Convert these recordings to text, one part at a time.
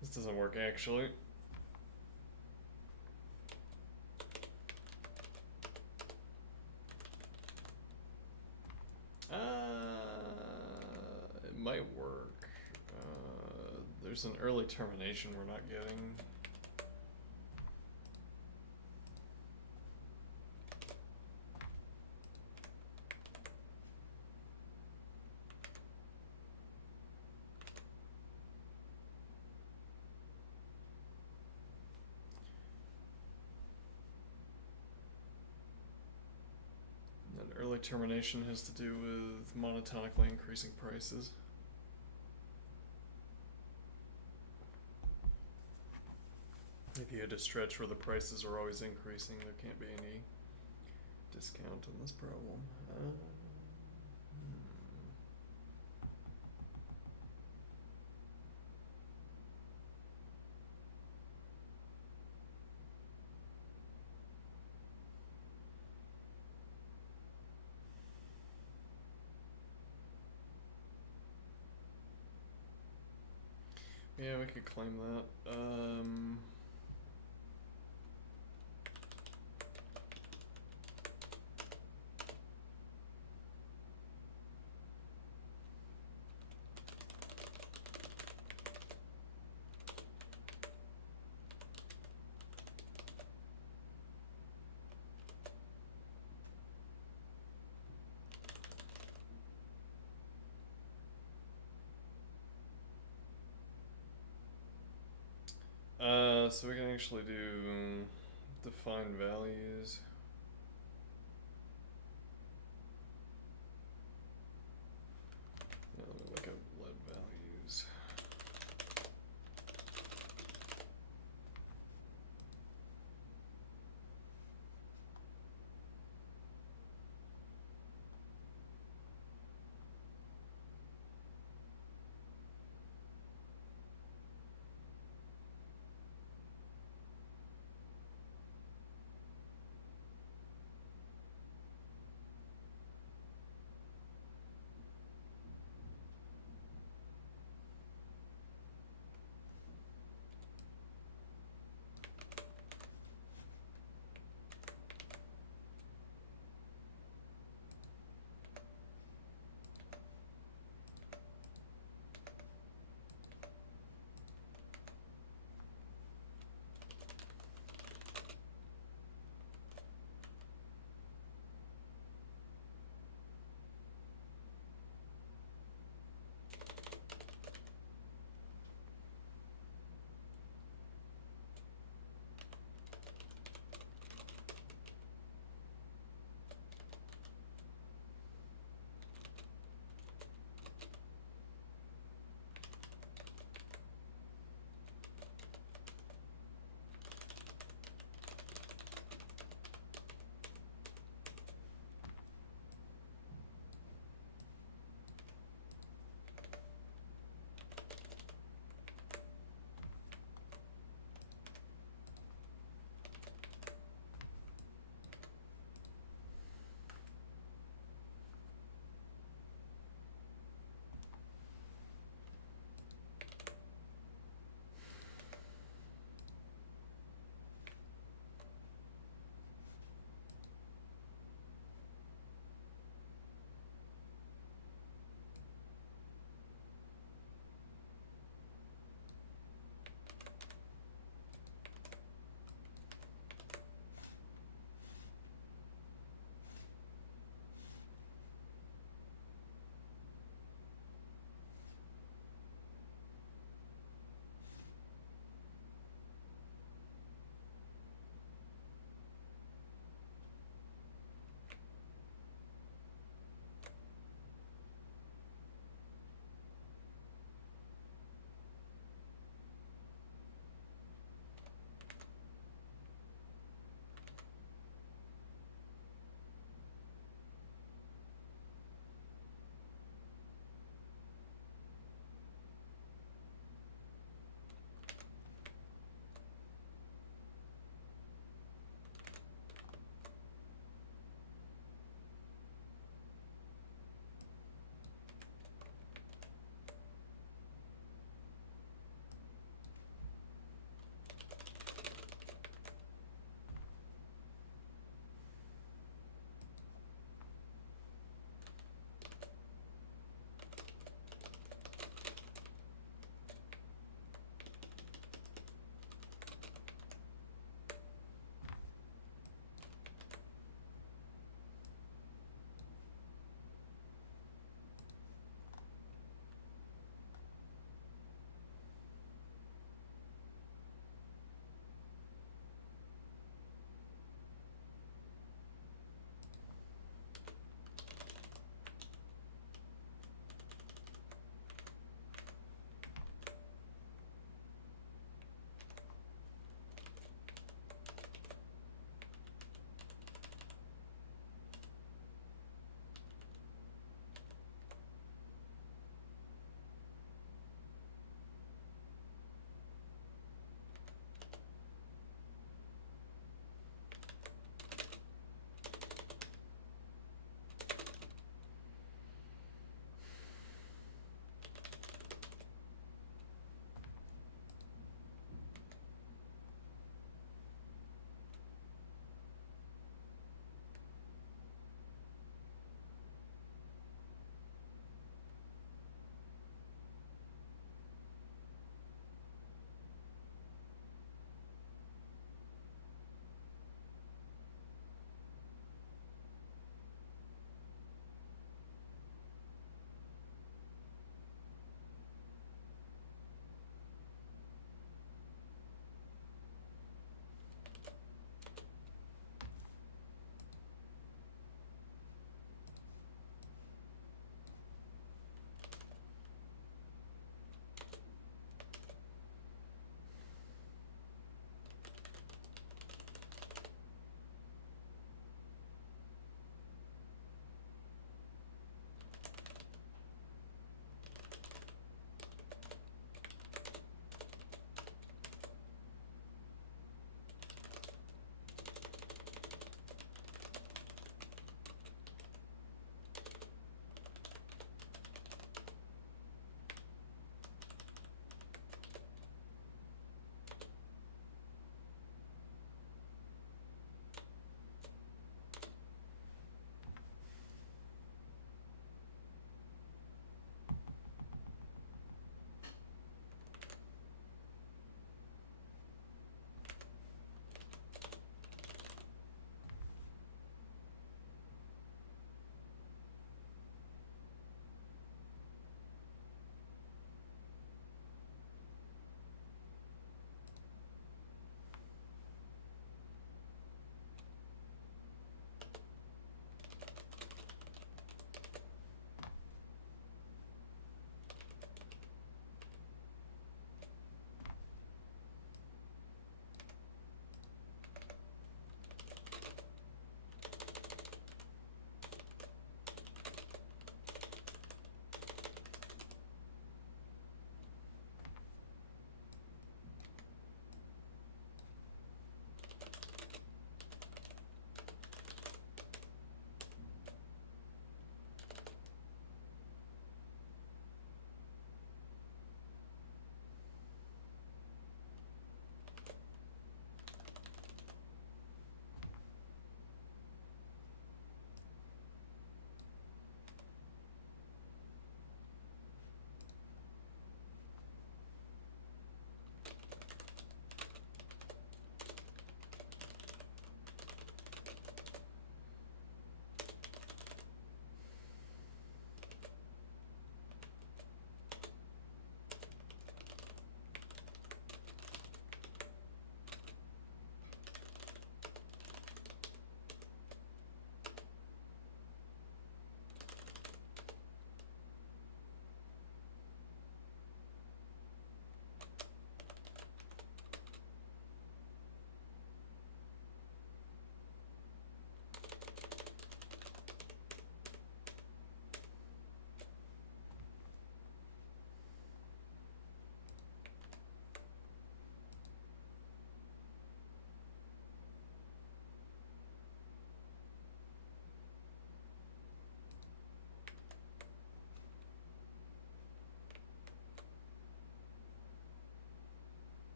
This doesn't work actually. It might work. There's an early termination we're not getting. That early termination has to do with monotonically increasing prices. If you had a stretch where the prices are always increasing, there can't be any discount on this problem. Yeah, we could claim that. So we can actually do define values. Yeah, let me look at lead values.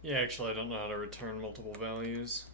Yeah, actually, I don't know how to return multiple values.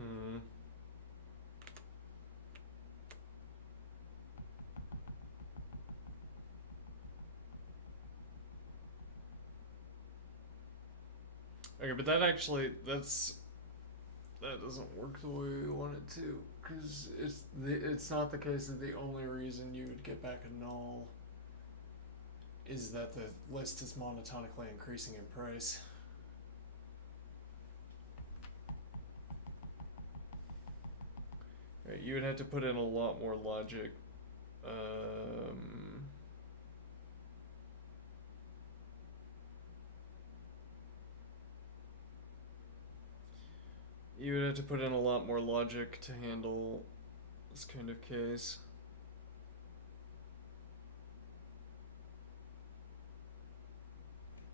Hmm. Okay, but that doesn't work the way we want it to, because it's not the case that the only reason you would get back a null is that the list is monotonically increasing in price. Right, you would have to put in a lot more logic. You would have to put in a lot more logic to handle this kind of case.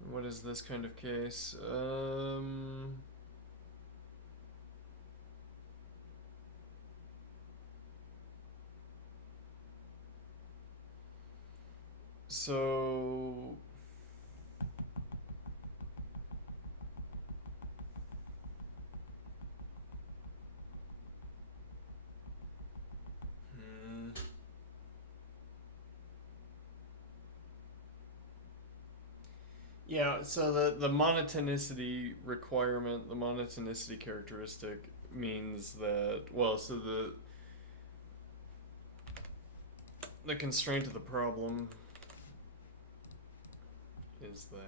What is this kind of case? So yeah, so the monotonicity requirement, the monotonicity characteristic means that, well, so the constraint of the problem is that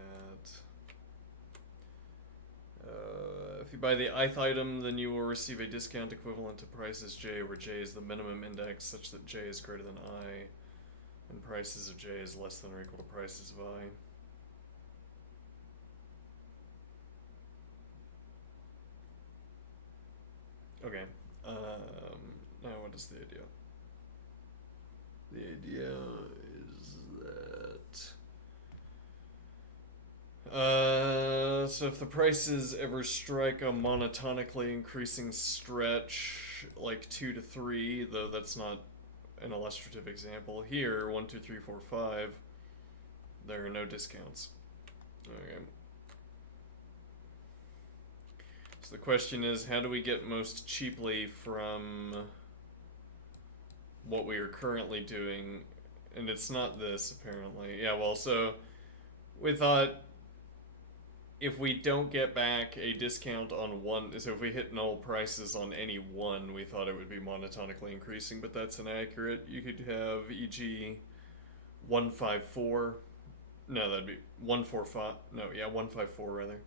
if you buy the ith item, then you will receive a discount equivalent to prices j, where j is the minimum index such that j is greater than I, and prices of j is less than or equal to prices of I. Okay. Now what is the idea? The idea is that so if the prices ever strike a monotonically increasing stretch, like 2 to 3, though that's not an illustrative example here, 1, 2, 3, 4, 5, there are no discounts. Okay. So the question is, how do we get most cheaply from what we are currently doing? And it's not this, apparently. Yeah, well, so we thought if we don't get back a discount on one, so if we hit null prices on any one, we thought it would be monotonically increasing, but that's inaccurate. You could have, e.g., 154. No, that'd be 145. No, yeah, 154 rather.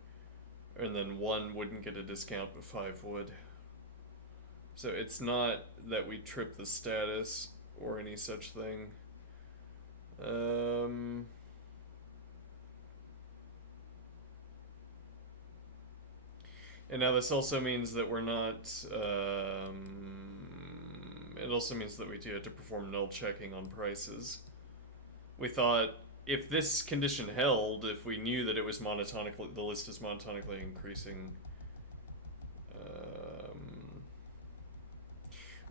And then 1 wouldn't get a discount, but 5 would. So it's not that we trip the status or any such thing. And now this also means that we're not. It also means that we do have to perform null checking on prices. We thought if this condition held, if we knew that it was monotonically, the list is monotonically increasing,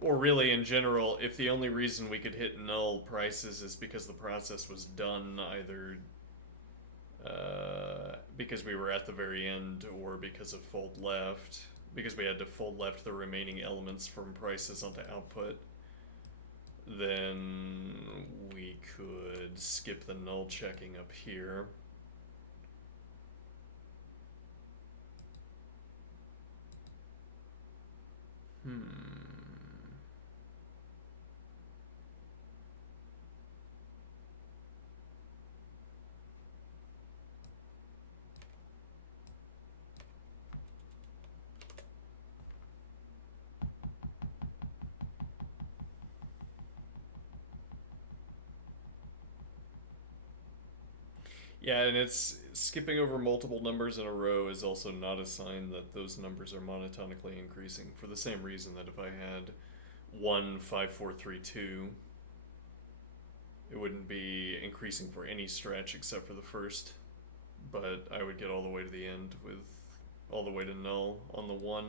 or really in general, if the only reason we could hit null prices is because the process was done either because we were at the very end or because of fold left, because we had to fold left the remaining elements from prices onto output, then we could skip the null checking up here. Yeah, and it's skipping over multiple numbers in a row is also not a sign that those numbers are monotonically increasing, for the same reason that if I had 1, 5, 4, 3, 2, it wouldn't be increasing for any stretch except for the first, but I would get all the way to the end with all the way to null on the 1.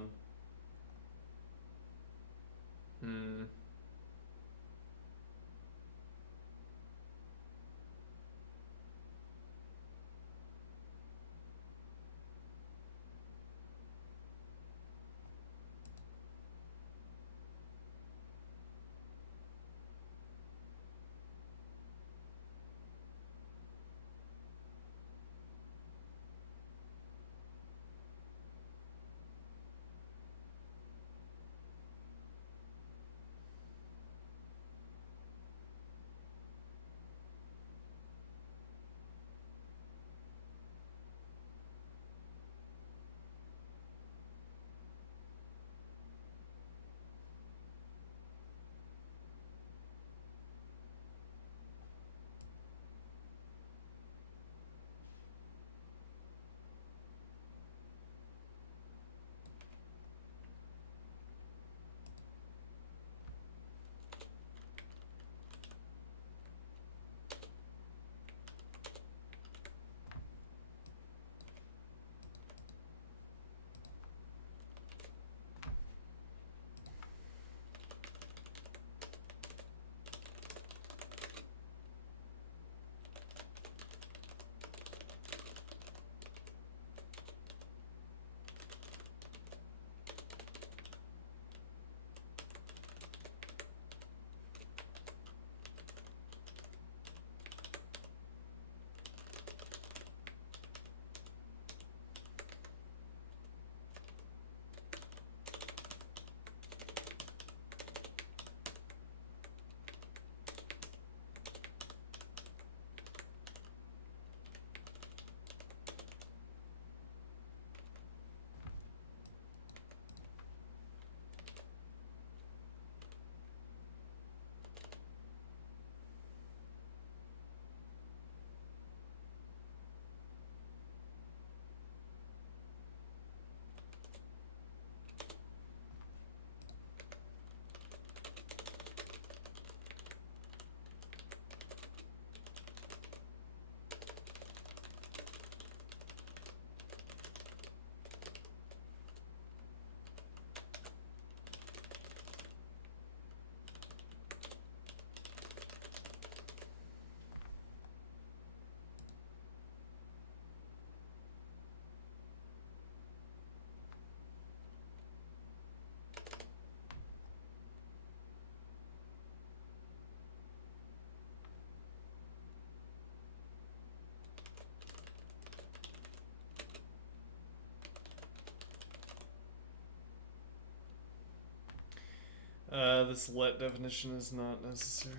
This let definition is not necessary.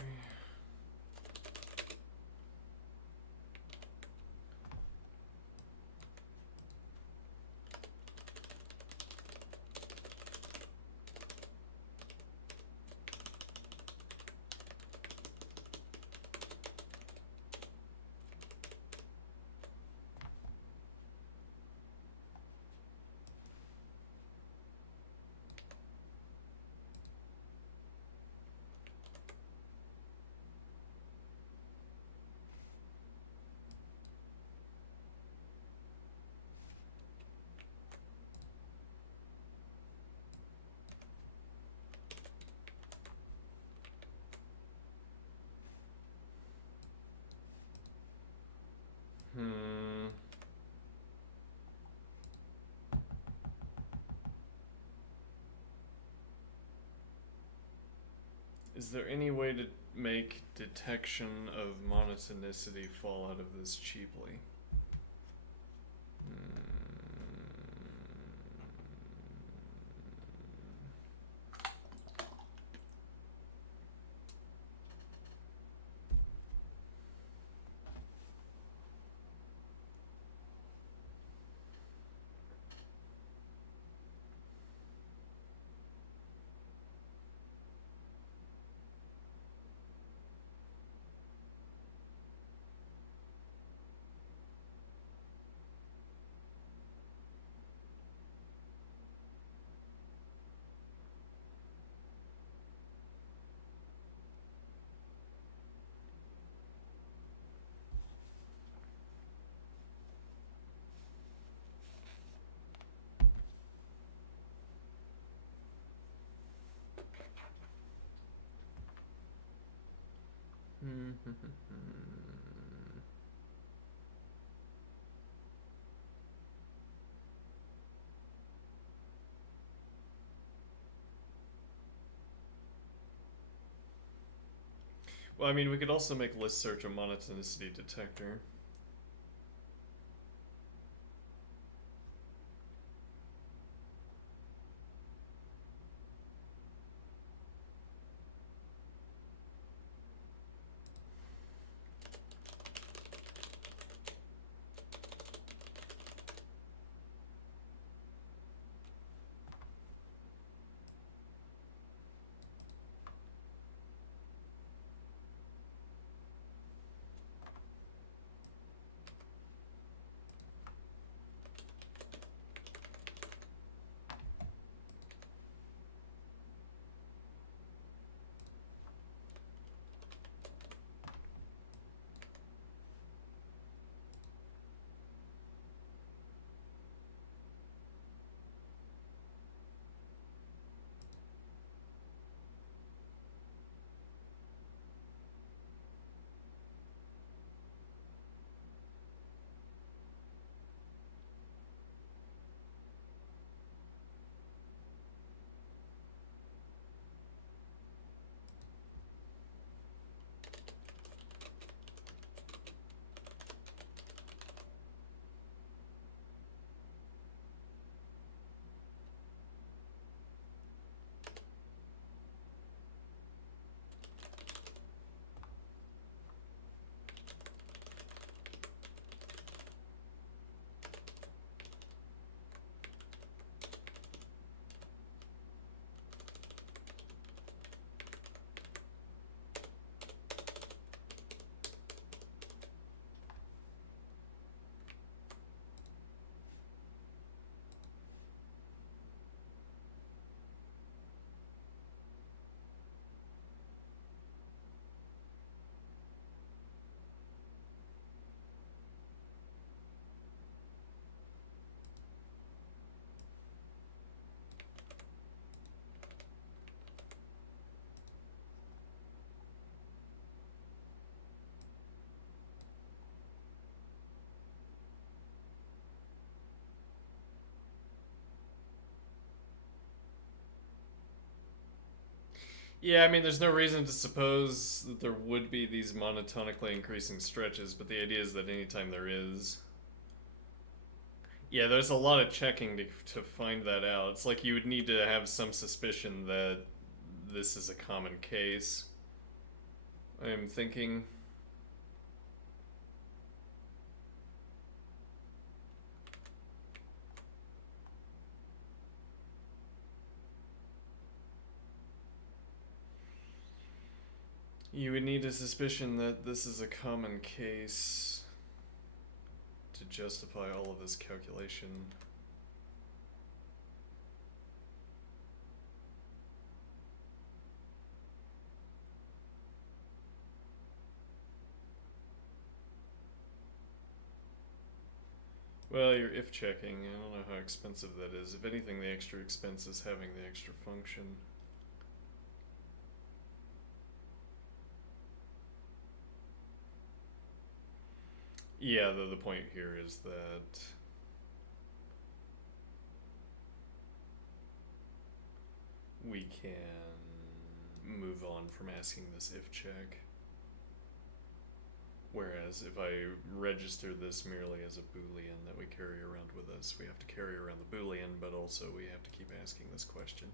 Is there any way to make detection of monotonicity fall out of this cheaply? Well, I mean, we could also make list search a monotonicity detector. Yeah, I mean, there's no reason to suppose that there would be these monotonically increasing stretches, but the idea is that anytime there is. Yeah, there's a lot of checking to find that out. It's like you would need to have some suspicion that this is a common case. I'm thinking. You would need a suspicion that this is a common case to justify all of this calculation. Well, you're if checking. I don't know how expensive that is. If anything, the extra expense is having the extra function. Yeah, the point here is that we can move on from asking this if check. Whereas if I register this merely as a boolean that we carry around with us, we have to carry around the boolean, but also we have to keep asking this question.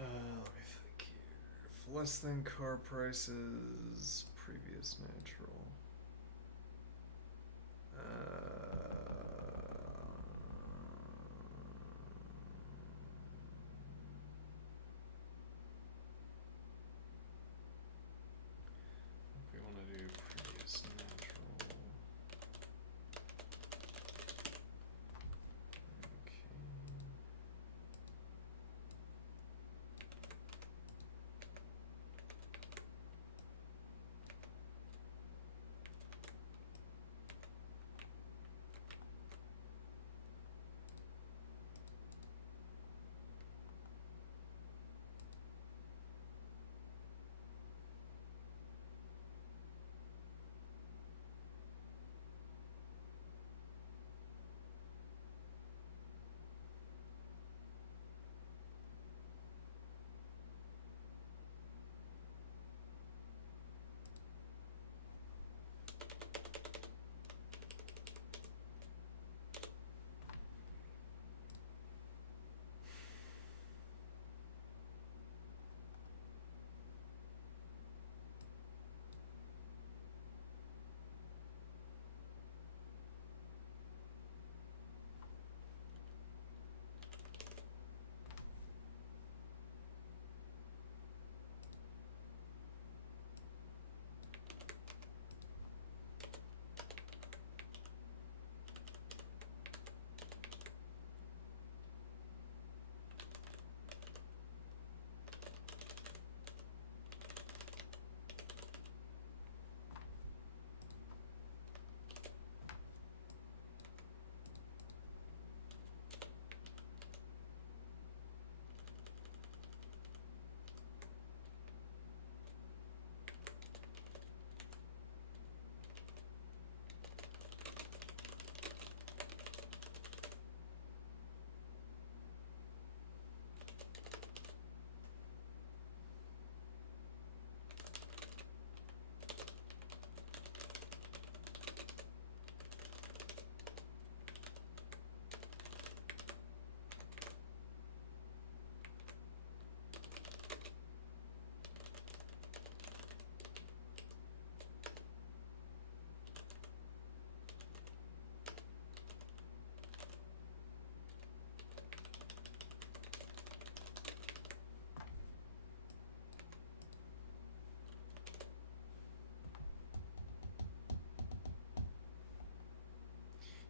Let me think here. If less than car prices, previous natural. If we want to do previous natural. Okay.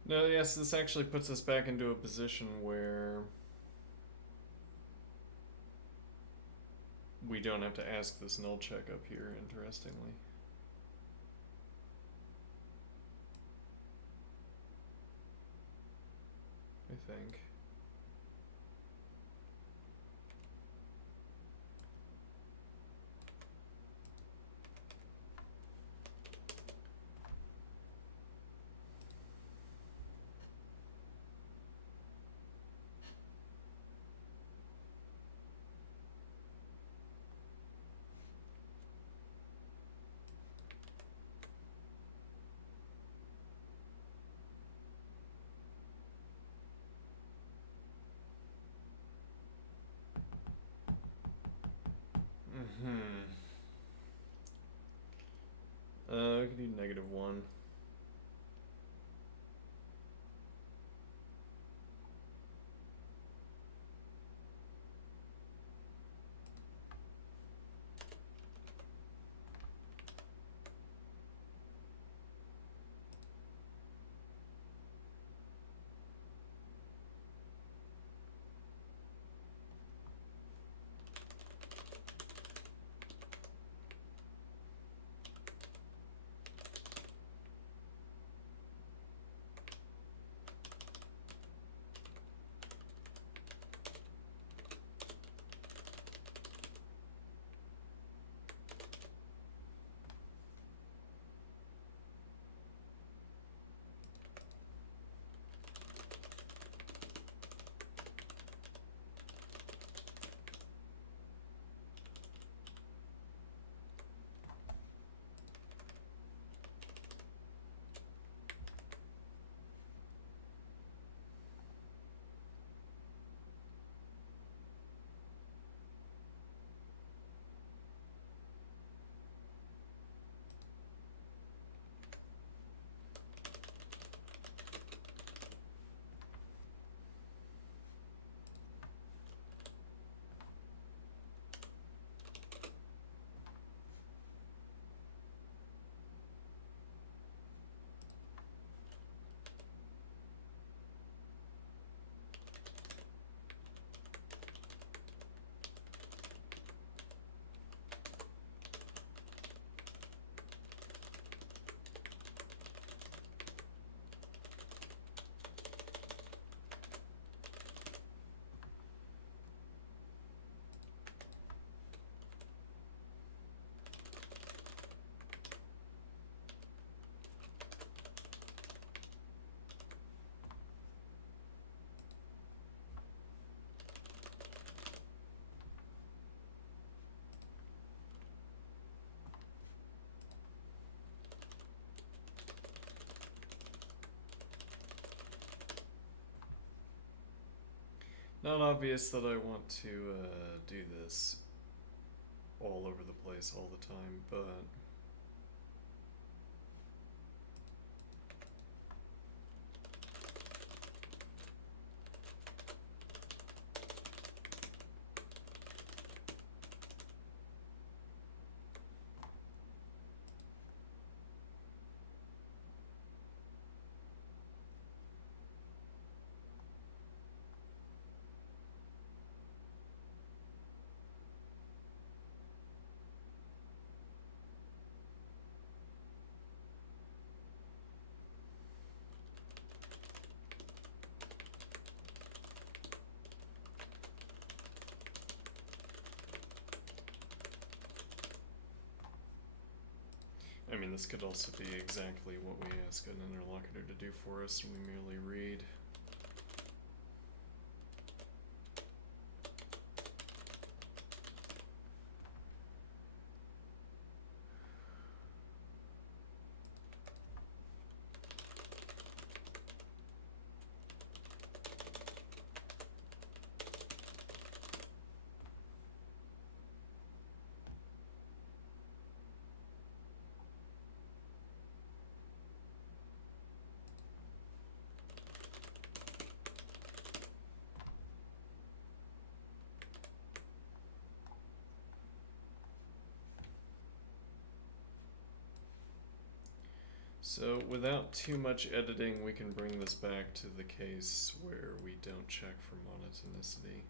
No, yes, this actually puts us back into a position where we don't have to ask this null check up here, interestingly. I think. We could do -1. Not obvious that I want to do this all over the place all the time, but I mean, this could also be exactly what we ask an interlocutor to do for us, and we merely read. So without too much editing, we can bring this back to the case where we don't check for monotonicity.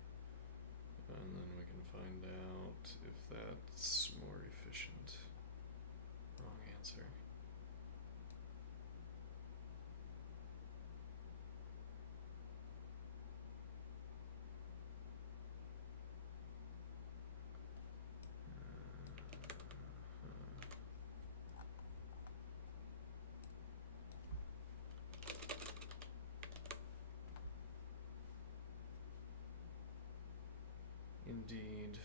And then we can find out if that's more efficient. Wrong answer. Indeed.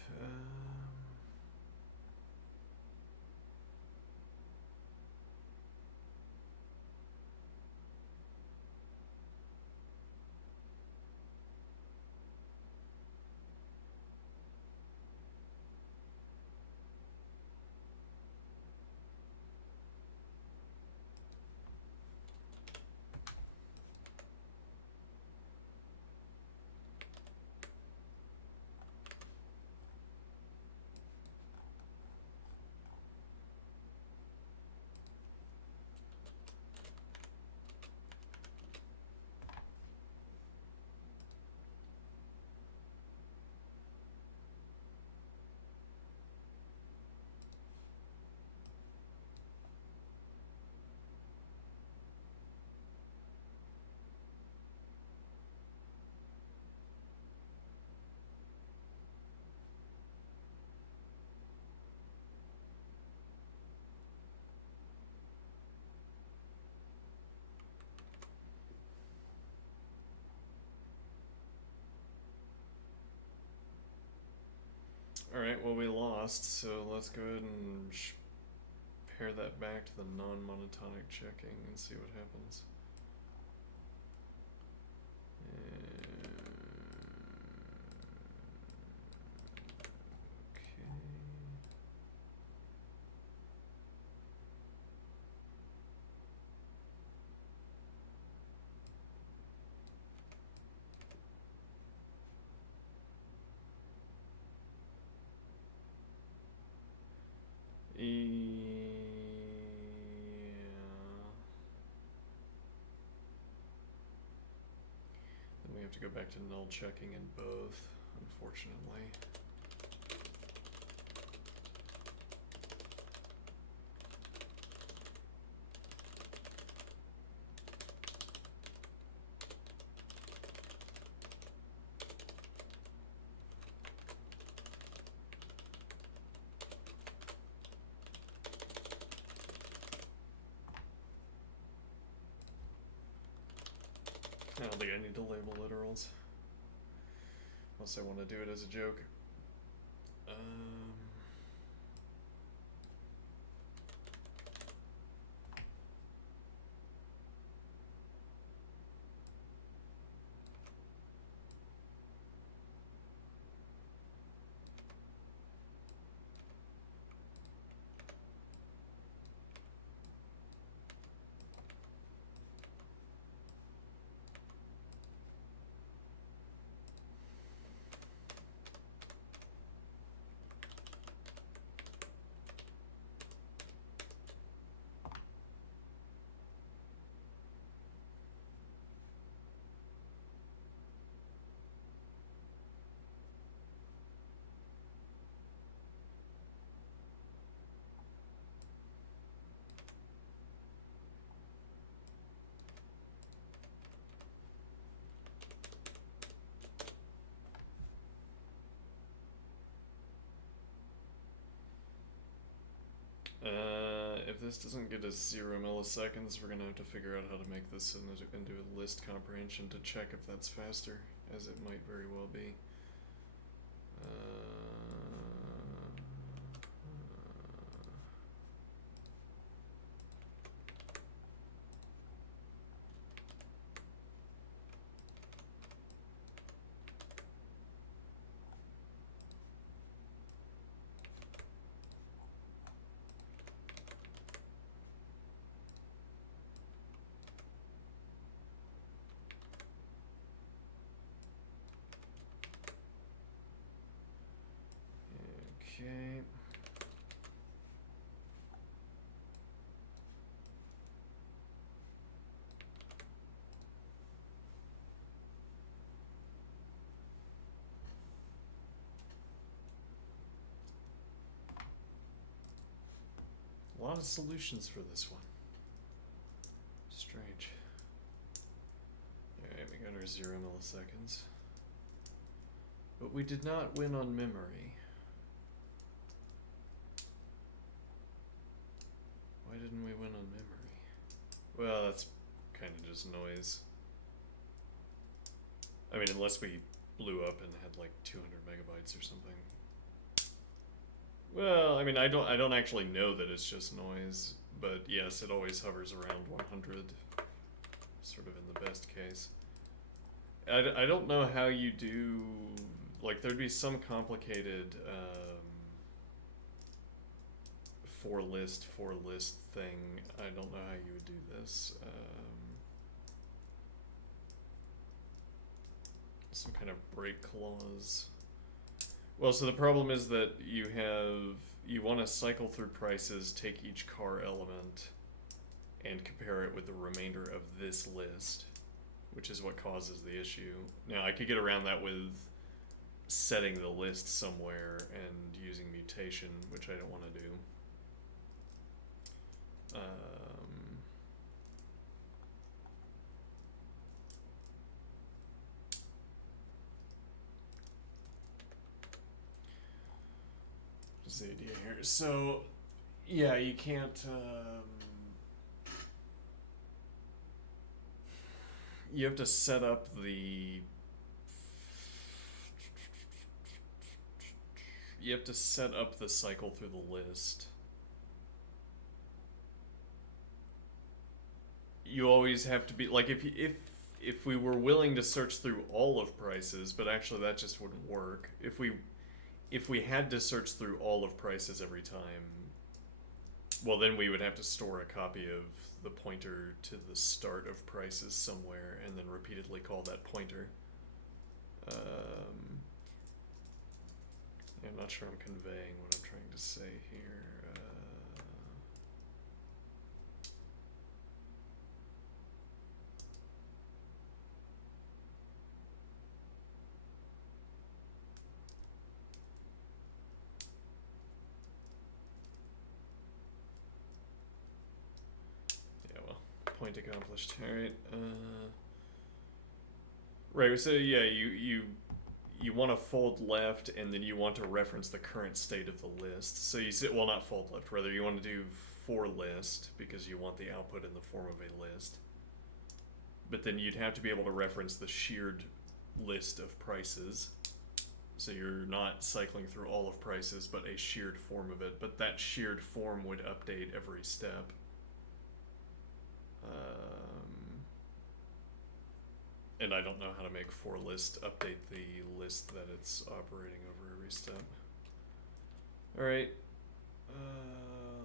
Alright, well we lost, so let's go ahead and pair that back to the non-monotonic checking and see what happens. Then we have to go back to null checking in both, unfortunately. I don't think I need to label literals, unless I want to do it as a joke. If this doesn't get us 0 milliseconds, we're gonna have to figure out how to make this into a list comprehension to check if that's faster, as it might very well be. Okay. lot of solutions for this one. Strange. Alright, we got our 0 milliseconds. But we did not win on memory. Why didn't we win on memory? Well, that's kind of just noise. I mean, unless we blew up and had like 200 megabytes or something. Well, I mean, I don't actually know that it's just noise, but yes, it always hovers around 100, sort of in the best case. I don't know how you do, like, there'd be some complicated for list thing. I don't know how you would do this. Some kind of break clause. Well, so the problem is that you want to cycle through prices, take each car element, and compare it with the remainder of this list, which is what causes the issue. Now, I could get around that with setting the list somewhere and using mutation, which I don't want to do. What's the idea here? So, yeah, you can't. You have to set up the. You have to set up the cycle through the list. You always have to be like if we were willing to search through all of prices, but actually that just wouldn't work. If we had to search through all of prices every time, well, then we would have to store a copy of the pointer to the start of prices somewhere and then repeatedly call that pointer. I'm not sure I'm conveying what I'm trying to say here. Point accomplished. All right. Right. So yeah, you want to fold left, and then you want to reference the current state of the list. So you say, well, not fold left. Rather, you want to do for list because you want the output in the form of a list. But then you'd have to be able to reference the sheared list of prices. So you're not cycling through all of prices, but a sheared form of it. But that sheared form would update every step. And I don't know how to make for list update the list that it's operating over every step. All right.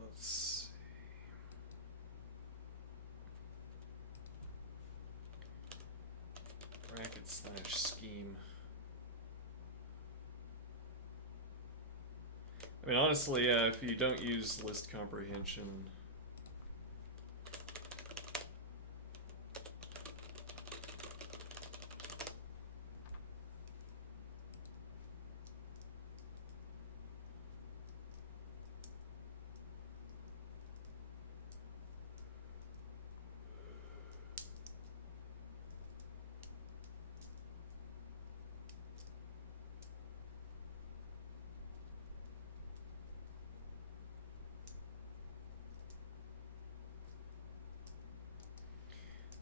Let's see. Racket/scheme. I mean, honestly, yeah, if you don't use list comprehension.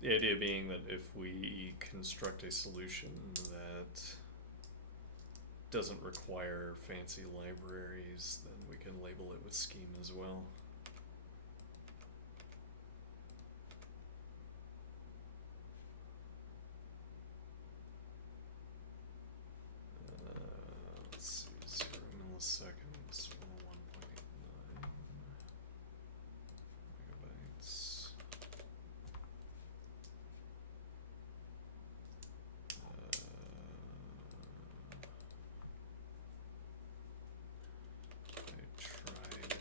The idea being that if we construct a solution that doesn't require fancy libraries, then we can label it with scheme as well. Let's see, 0 milliseconds, 101.89 megabytes. I tried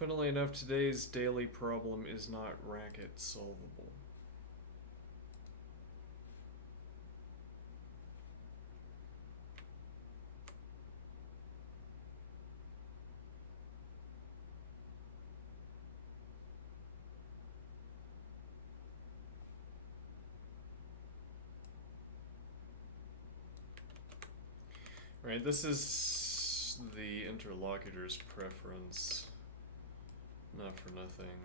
Funnily enough, today's daily problem is not Racket solvable. Right, this is the interlocutor's preference. Not for nothing.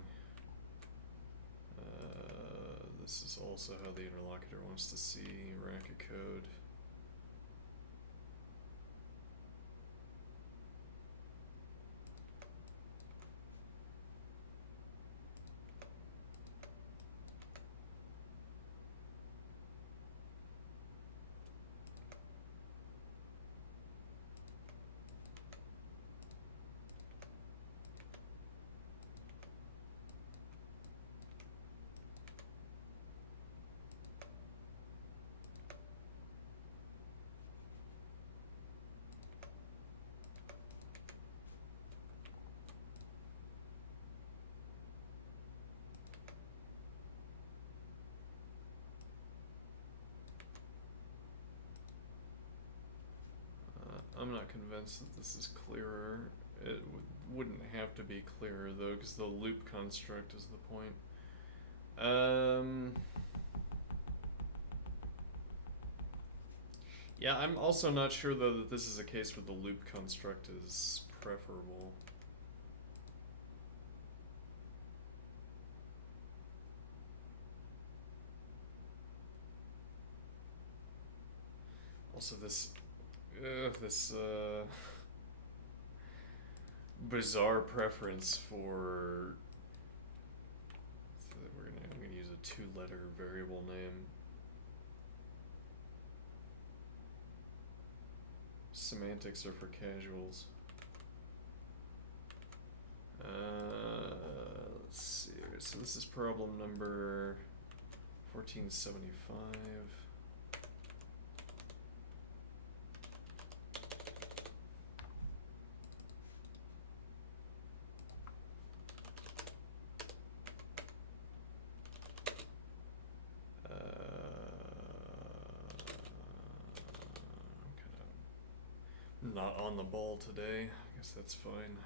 This is also how the interlocutor wants to see Racket code. I'm not convinced that this is clearer. It wouldn't have to be clearer though, because the loop construct is the point. Yeah, I'm also not sure though that this is a case where the loop construct is preferable. Also, this bizarre preference for. So I'm gonna use a two-letter variable name. Semantics are for casuals. Let's see. So this is problem number 1475. Not on the ball today. I guess that's fine.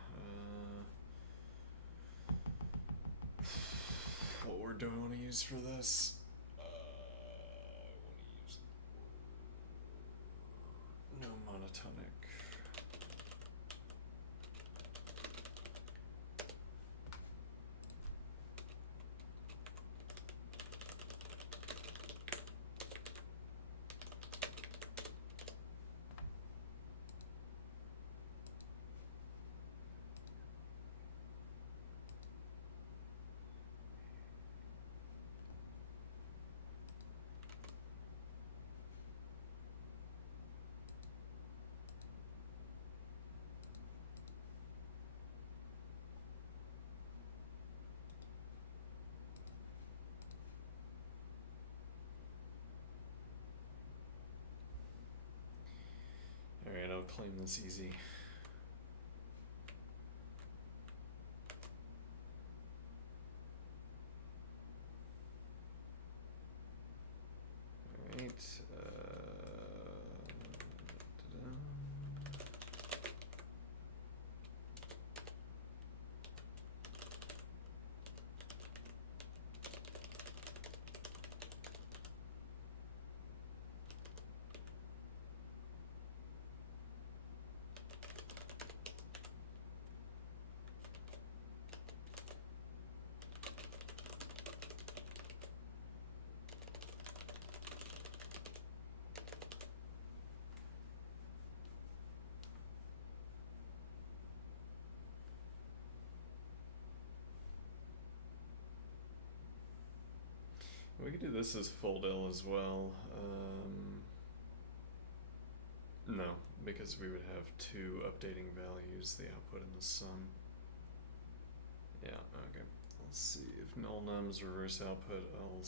What word do I want to use for this? I want to use no monotonic. Alright, I'll claim this easy. Alright, we could do this as full del as well. No, because we would have two updating values, the output and the sum. Yeah, okay. Let's see, if null num's reverse output, I'll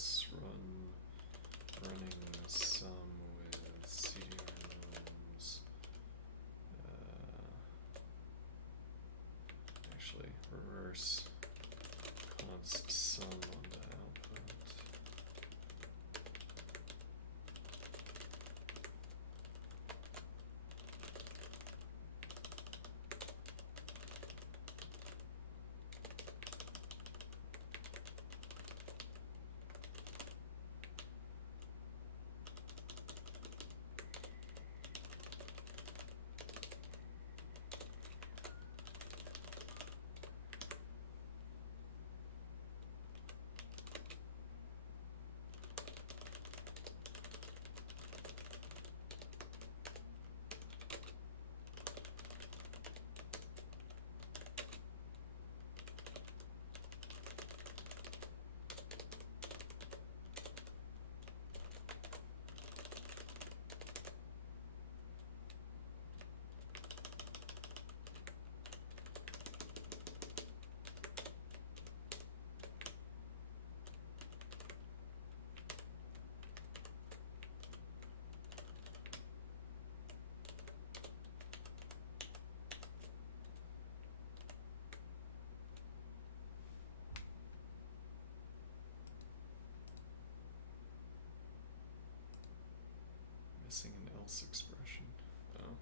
running sum with CDR nums. Actually, reverse missing an else expression. Oh.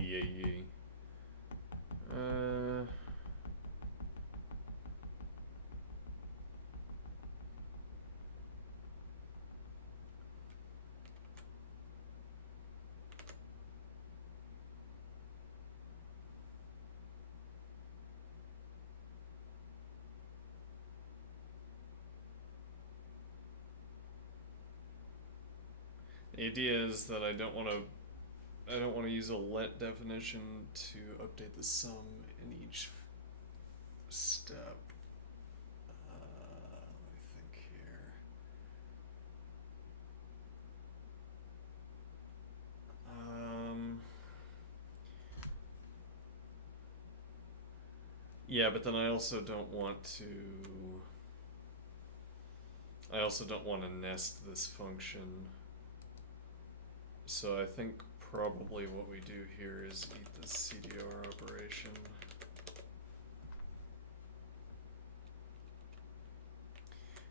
Yay. The idea is that I don't want to use a let definition to update the sum in each step. Let me think here. Yeah, but then I also don't want to nest this function. So I think probably what we do here is eat the CDR operation.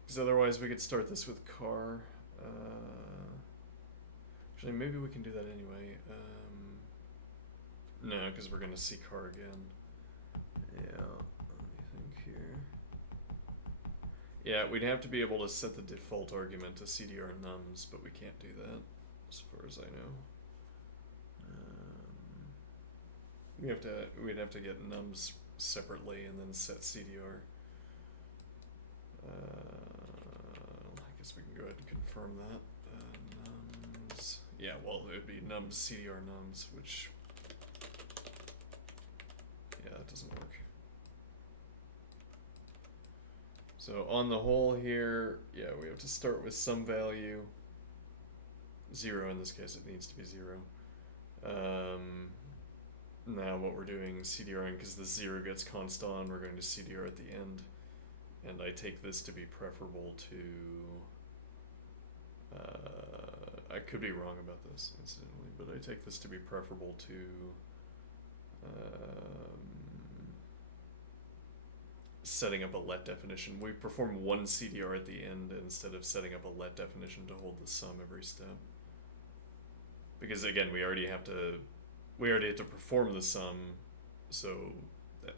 Because otherwise we could start this with car. Actually, maybe we can do that anyway. No, because we're going to see car again. Yeah, let me think here. Yeah, we'd have to be able to set the default argument to CDR nums, but we can't do that, as far as I know. We'd have to get nums separately and then set CDR. I guess we can go ahead and confirm that. Nums. Yeah, well, it would be nums CDR nums, which, yeah, that doesn't work. So on the whole here, yeah, we have to start with some value. 0 in this case, it needs to be 0. Now what we're doing CDRing, because the 0 gets const on, we're going to CDR at the end. And I take this to be preferable to... I could be wrong about this, incidentally, but I take this to be preferable to... setting up a let definition. We perform one CDR at the end instead of setting up a let definition to hold the sum every step. Because again, we already have to perform the sum, so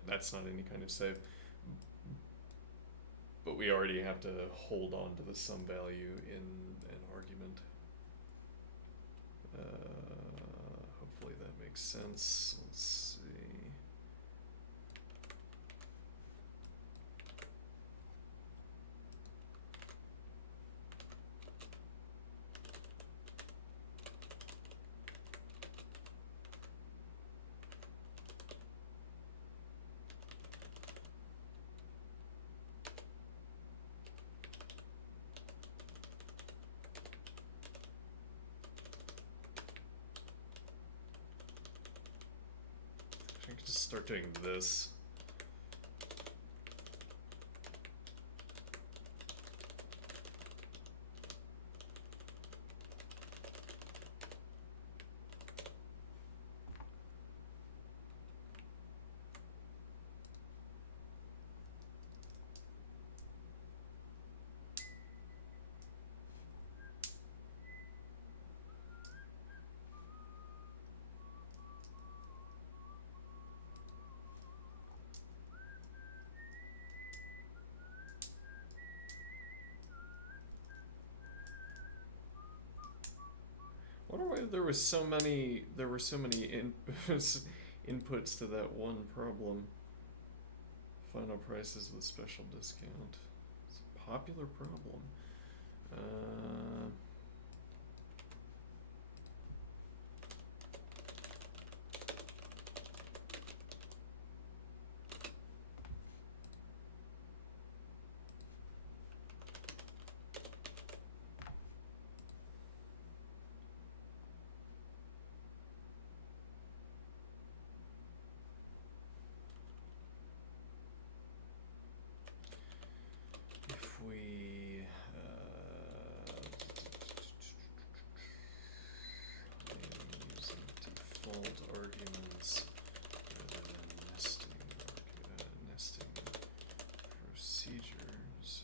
that's not any kind of save. But we already have to hold on to the sum value in an argument. Hopefully that makes sense. Let's see. I could just start doing this. I wonder why there were so many inputs to that one problem. Final prices with special discount. It's a popular problem. If we default arguments rather than nesting procedures.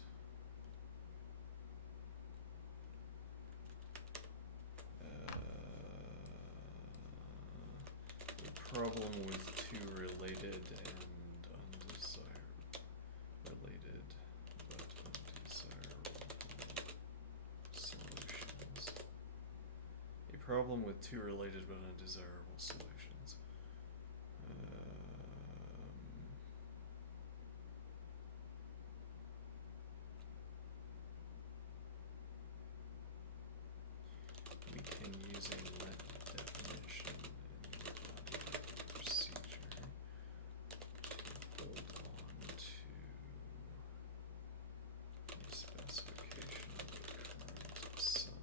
The problem with two related and undesirable solutions. A problem with two related but undesirable solutions. We can use a let definition in the body of the procedure to hold on to the specification of the current sum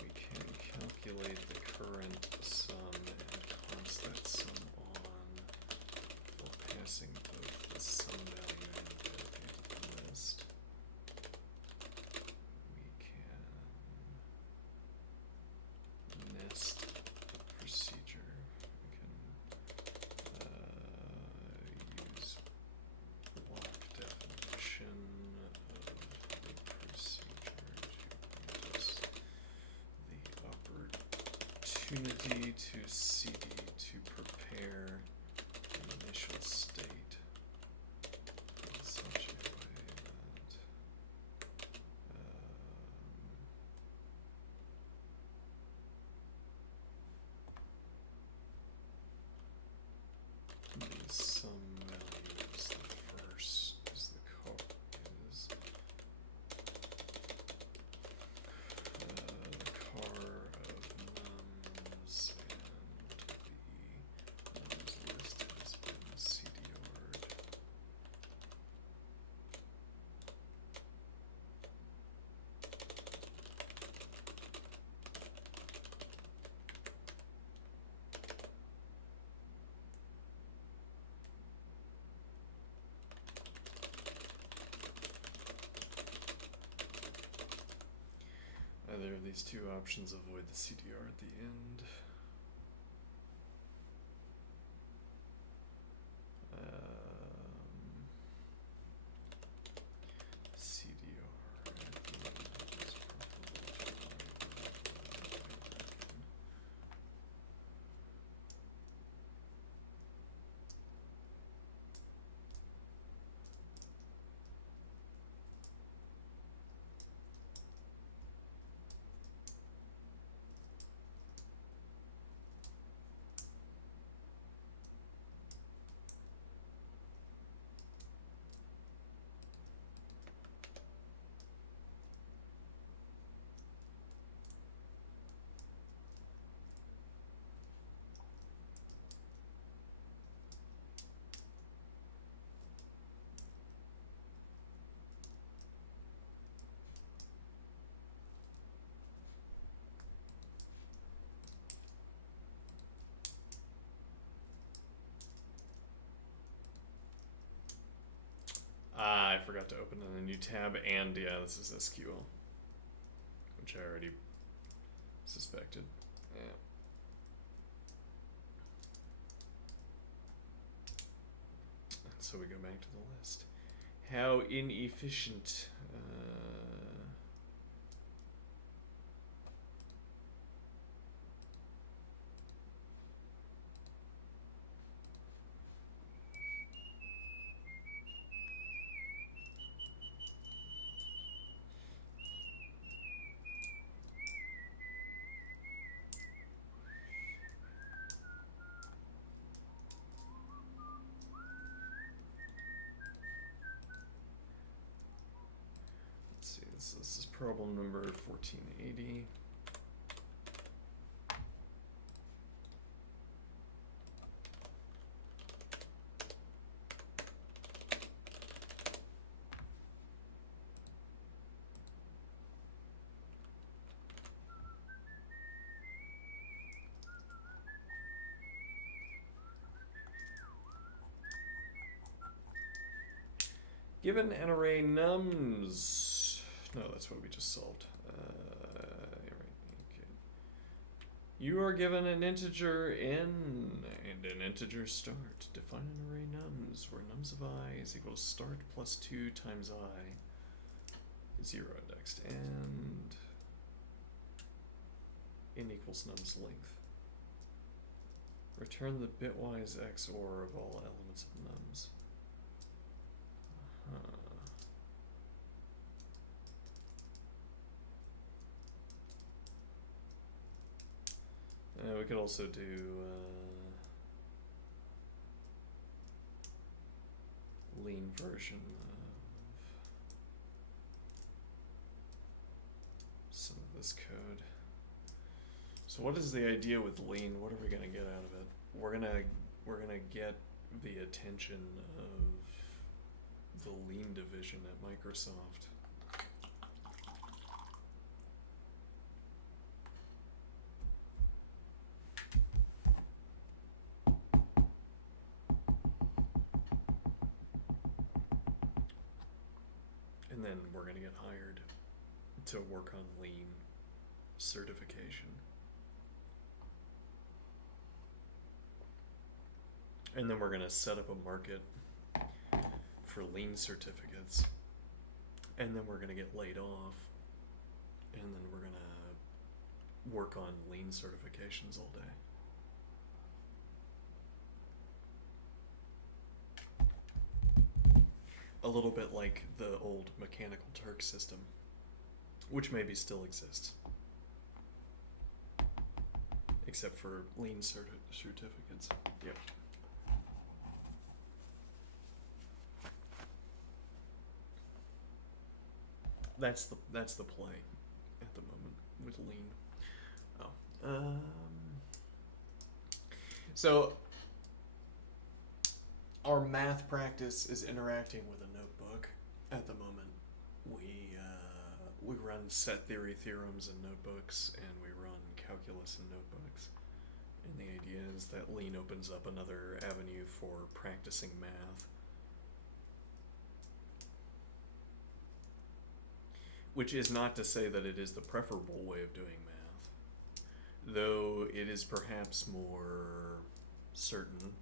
we can calculate the current sum and const that sum on for passing both the sum value and the value to the list. We can nest the procedure. We can use block definition of the procedure to grant us the opportunity to CD to prepare the initial state in such a way that the sum value is the first, is the car, is the car of nums, and the nums list has been CDR'd. Either of these two options avoid the CDR at the end. CDR at the end is preferable to Racket. I forgot to open in a new tab, and yeah, this is SQL, which I already suspected. Yeah. So we go back to the list. How inefficient. Let's see, this is problem number 1480. Given an array nums No, that's what we just solved. Right. Okay. You are given an integer n and an integer start. Define an array nums where nums of I is equal to start plus 2 times I, 0 indexed, and n equals nums length. Return the bitwise XOR of all elements of nums. We could also do lean version of some of this code. So what is the idea with lean? What are we gonna get out of it? We're gonna get the attention of the lean division at Microsoft. And then we're gonna get hired to work on lean certification. And then we're gonna set up a market for lean certificates. And then we're gonna get laid off. And then we're gonna work on lean certifications all day. A little bit like the old Mechanical Turk system, which maybe still exists, except for lean certificates. Yep. That's the play at the moment with lean. So our math practice is interacting with a notebook at the moment. We run set theory theorems in notebooks, and we run calculus in notebooks. And the idea is that lean opens up another avenue for practicing math. Which is not to say that it is the preferable way of doing math, though it is perhaps more certain.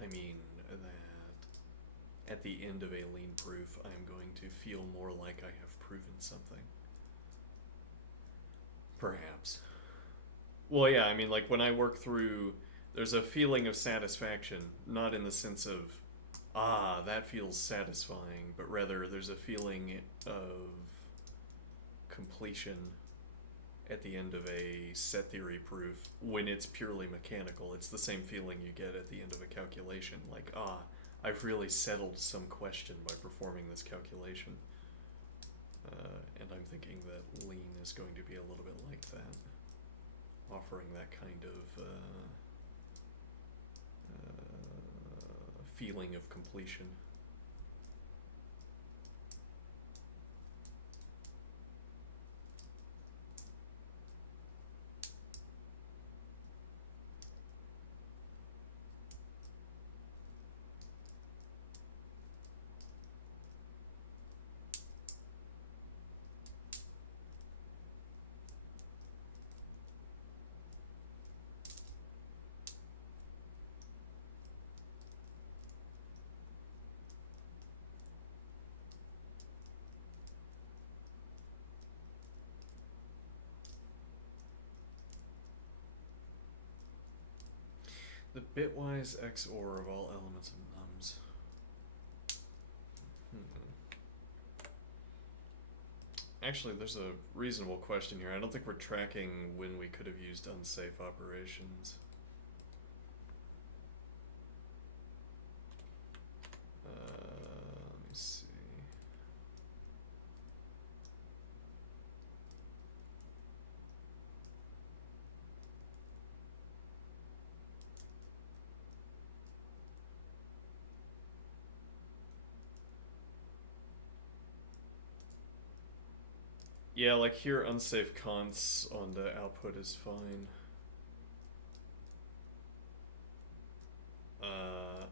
I mean, that at the end of a lean proof, I am going to feel more like I have proven something. Perhaps. Well, yeah, I mean, like when I work through, there's a feeling of satisfaction, not in the sense of, that feels satisfying, but rather there's a feeling of completion at the end of a set theory proof when it's purely mechanical. It's the same feeling you get at the end of a calculation, like, I've really settled some question by performing this calculation. And I'm thinking that lean is going to be a little bit like that, offering that kind of feeling of completion. The bitwise XOR of all elements of nums. Actually, there's a reasonable question here. I don't think we're tracking when we could have used unsafe operations. Let me see. Yeah, like here, unsafe consts on the output is fine.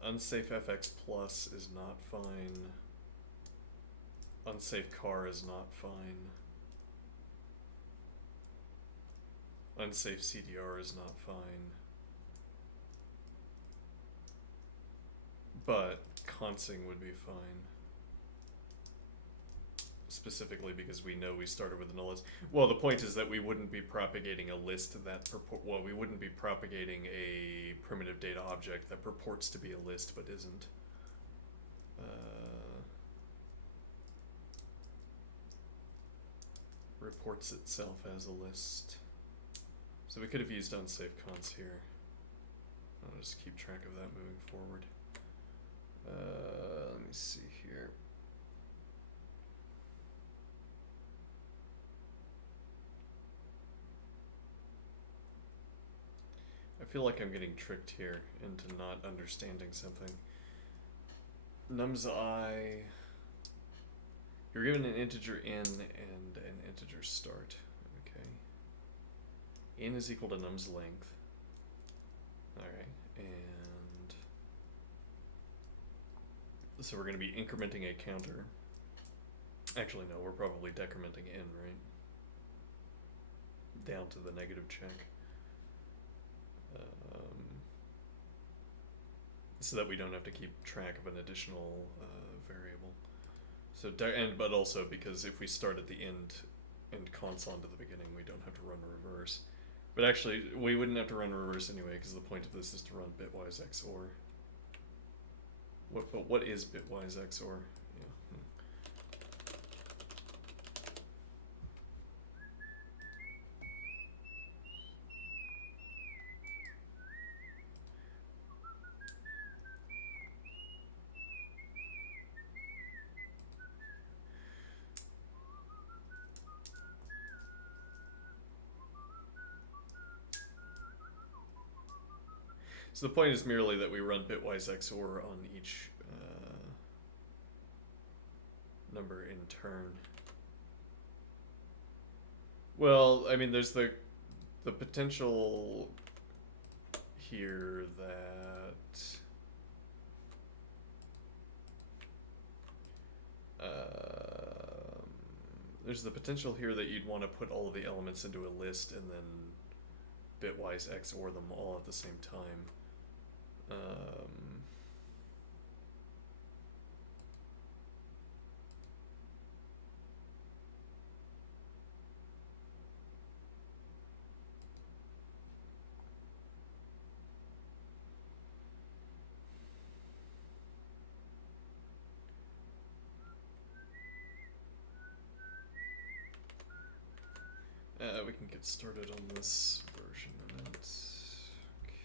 Unsafe fx plus is not fine. unsafe car is not fine. Unsafe CDR is not fine. But consing would be fine. Specifically because we know we started with a null list. Well, the point is that we wouldn't be propagating a list that well, we wouldn't be propagating a primitive data object that purports to be a list but isn't. Reports itself as a list. So we could have used unsafe cons here. I'll just keep track of that moving forward. Let me see here. I feel like I'm getting tricked here into not understanding something. Nums I. You're given an integer in and an integer start. Okay. In is equal to num's length. Alright, and so we're going to be incrementing a counter. Actually, no, we're probably decrementing in, right? Down to the negative check. So that we don't have to keep track of an additional variable. So, but also because if we start at the end and cons on to the beginning, we don't have to run reverse. But actually, we wouldn't have to run reverse anyway, because the point of this is to run bitwise XOR. But what is bitwise XOR? Yeah. So the point is merely that we run bitwise XOR on each number in turn. Well, I mean, there's the potential here that there's the potential here that you'd want to put all of the elements into a list and then bitwise XOR them all at the same time. We can get started on this version in a minute. Okay.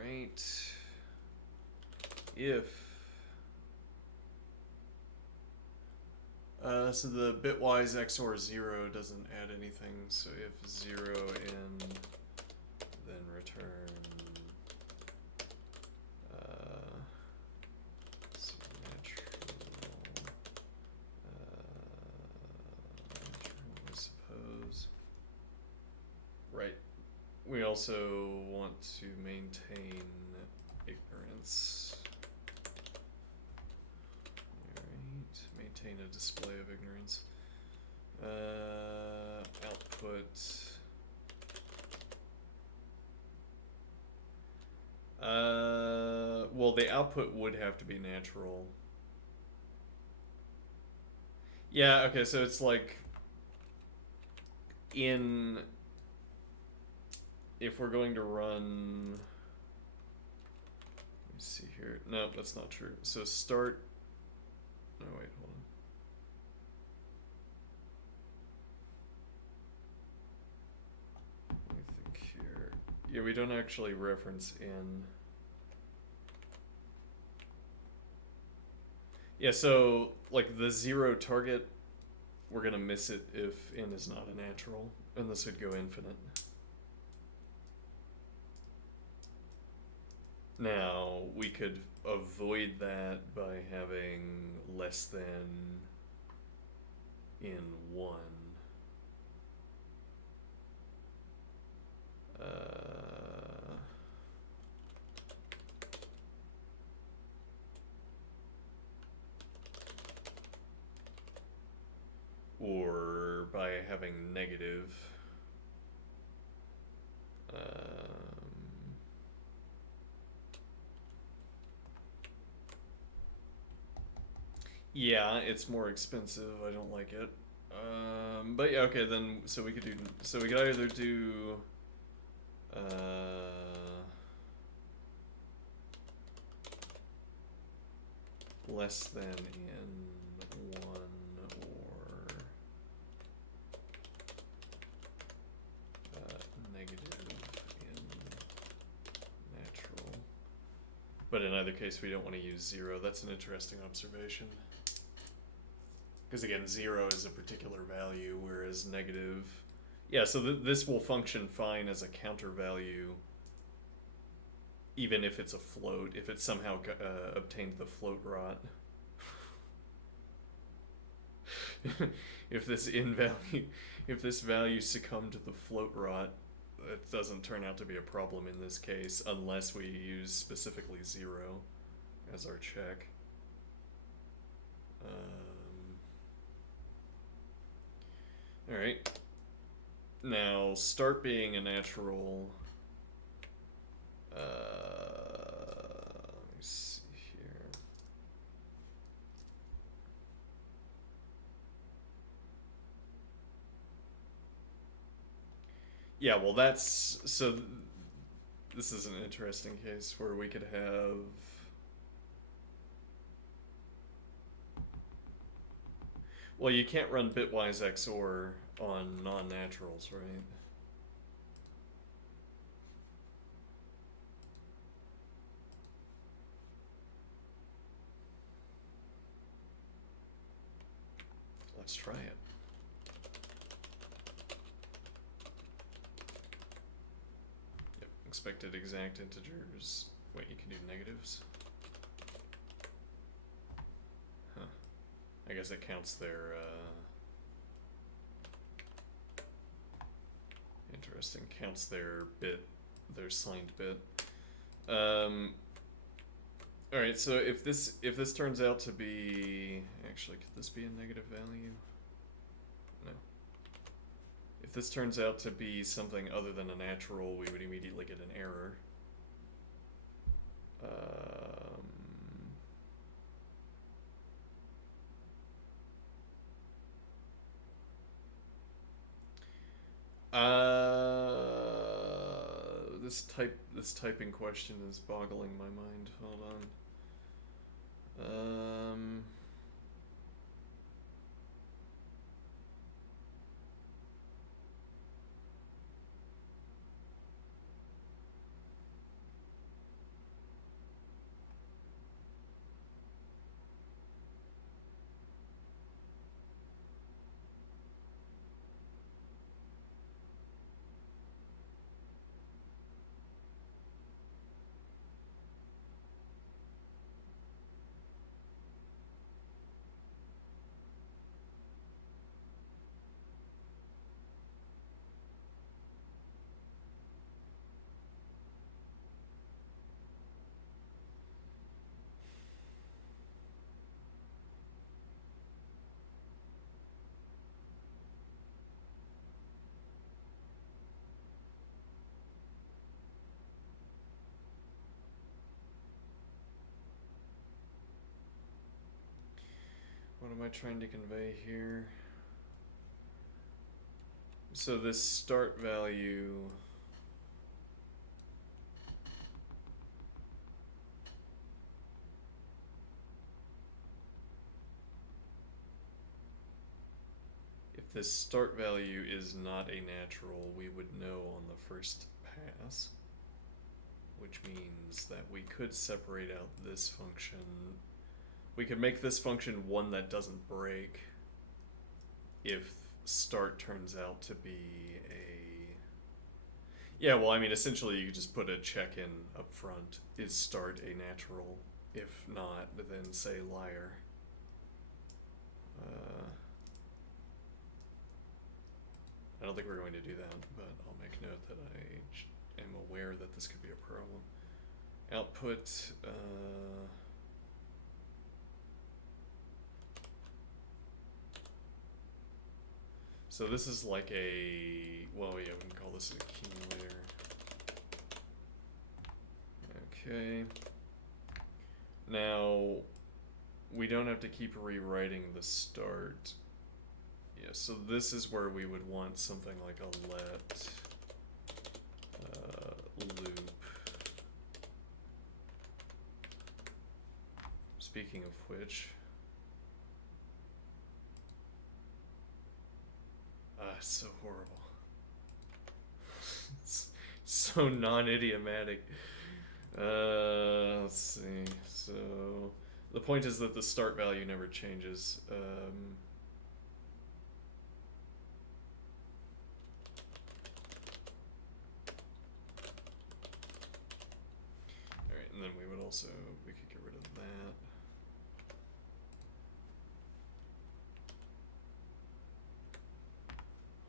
Alright. If so the bitwise XOR 0 doesn't add anything, so if 0 in, then return we also want to maintain ignorance. Alright, maintain a display of ignorance. Output. Well, the output would have to be natural. Yeah, okay, so it's like in. If we're going to run, let me see here. No, that's not true. So start. No, wait, hold on. Let me think here. Yeah, we don't actually reference in. Yeah, so like the 0 target, we're gonna miss it if in is not a natural, and this would go infinite. Now, we could avoid that by having less than in 1. having negative. Yeah, it's more expensive. I don't like it. But yeah, okay, then so we could either do less than in 1 or negative in natural. But in either case, we don't want to use 0. That's an interesting observation. Because again, 0 is a particular value, whereas negative... Yeah, so this will function fine as a counter value, even if it's a float, if it somehow obtained the float rot. If this value succumbed to the float rot, it doesn't turn out to be a problem in this case, unless we use specifically 0 as our check. Alright. Now, start being a natural... let me see here. Yeah, well that's... So, this is an interesting case where we could have... Well, you can't run bitwise XOR on non-naturals, right? Let's try it. Yep, expected exact integers. Wait, you can do negatives? Huh. I guess it counts their, interesting, counts their bit, their signed bit. Alright, so if this turns out to be... Actually, could this be a negative value? No. If this turns out to be something other than a natural, we would immediately get an error. This typing question is boggling my mind. Hold on. What am I trying to convey here? So this start value... If this start value is not a natural, we would know on the first pass. Which means that we could separate out this function. We could make this function one that doesn't break if start turns out to be a... Yeah, well, I mean, essentially you could just put a check in up front. Is start a natural? If not, then say liar. I don't think we're going to do that, but I'll make note that I am aware that this could be a problem. Output, So this is like a, well, yeah, we can call this an accumulator. Okay. Now, we don't have to keep rewriting the start. Yeah, so this is where we would want something like a let loop. Speaking of which, so horrible. It's so non-idiomatic. Let's see. So the point is that the start value never changes. Alright, and then we would also, we could get rid of that.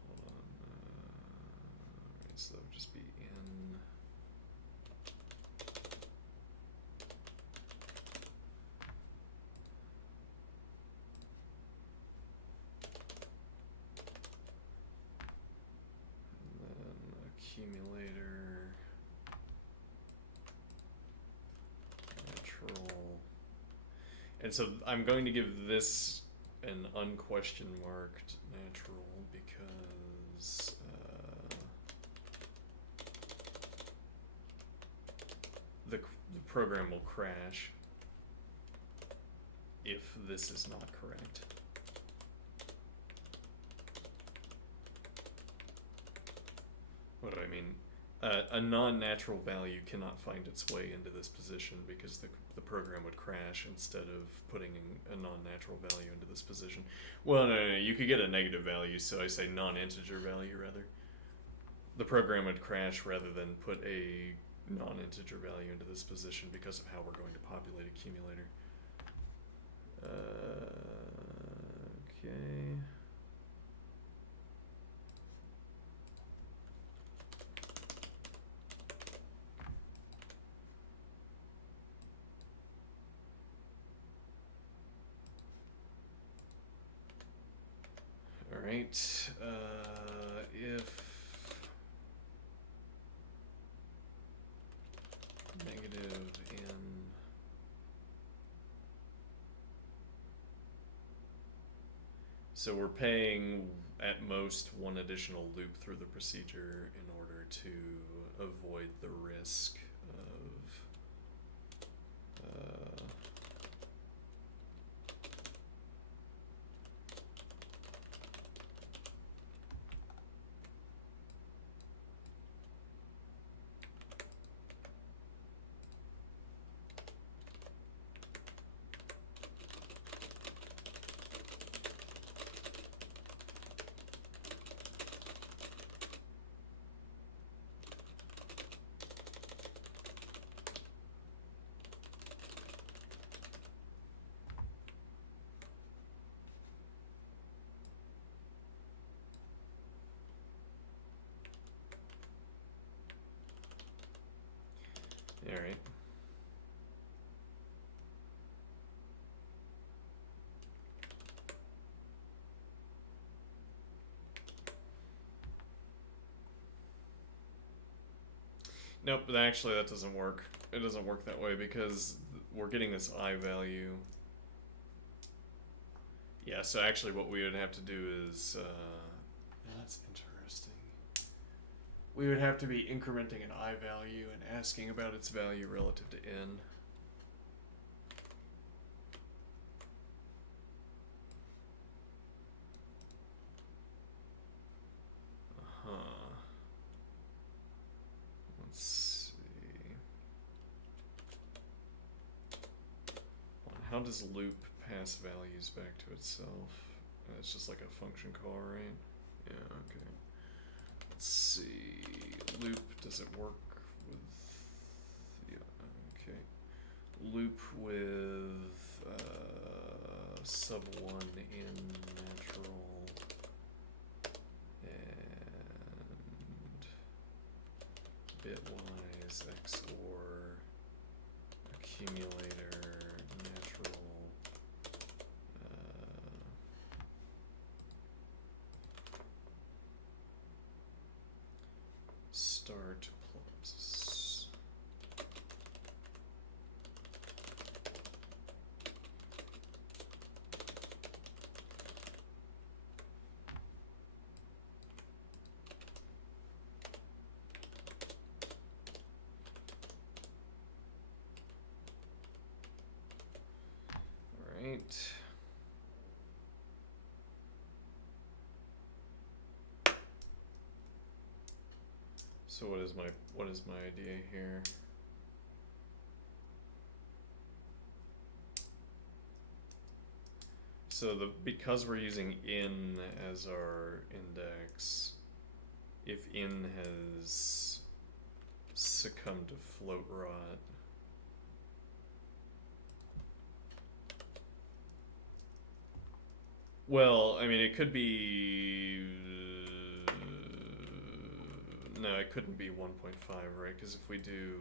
Hold on. Alright, so that would just be in. Accumulator, natural, and so I'm going to give this an unquestion marked natural because the program will crash if this is not correct. What do I mean? A non-natural value cannot find its way into this position because the program would crash instead of putting a non-natural value into this position. Well, no, you could get a negative value, so I say non-integer value rather. The program would crash rather than put a non-integer value into this position because of how we're going to populate accumulator. Okay. Alright, if negative n, so we're paying at most one additional loop through the procedure in order to avoid the risk of all right. Nope, but actually that doesn't work. It doesn't work that way because we're getting this I value. Yeah, so actually what we would have to do is, that's interesting. We would have to be incrementing an I value and asking about its value relative to n. Let's see. How does loop pass values back to itself? It's just like a function call, right? Yeah, okay. Let's see. Loop, does it work with... Yeah, okay. Loop with sub1 in natural and bitwise XOR accumulator natural start plus. All right. So what is my idea here? So because we're using in as our index, if in has succumbed to float rot, well, I mean, it could be. No, it couldn't be 1.5, right? Because if we do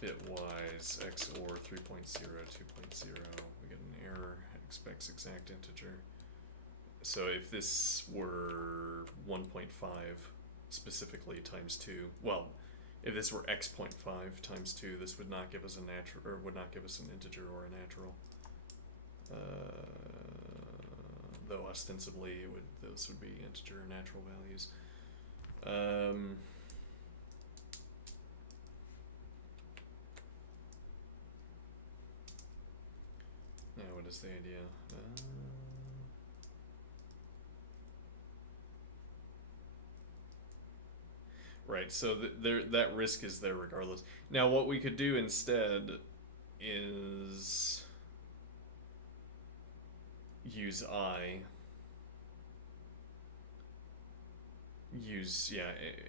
bitwise XOR 3.0, 2.0, we get an error, expects exact integer. So if this were 1.5 specifically times 2, well, if this were x.5 times 2, this would not give us a natural, or would not give us an integer or a natural. Though ostensibly those would be integer or natural values. Now, what is the idea? Right, so that risk is there regardless. Now, what we could do instead is use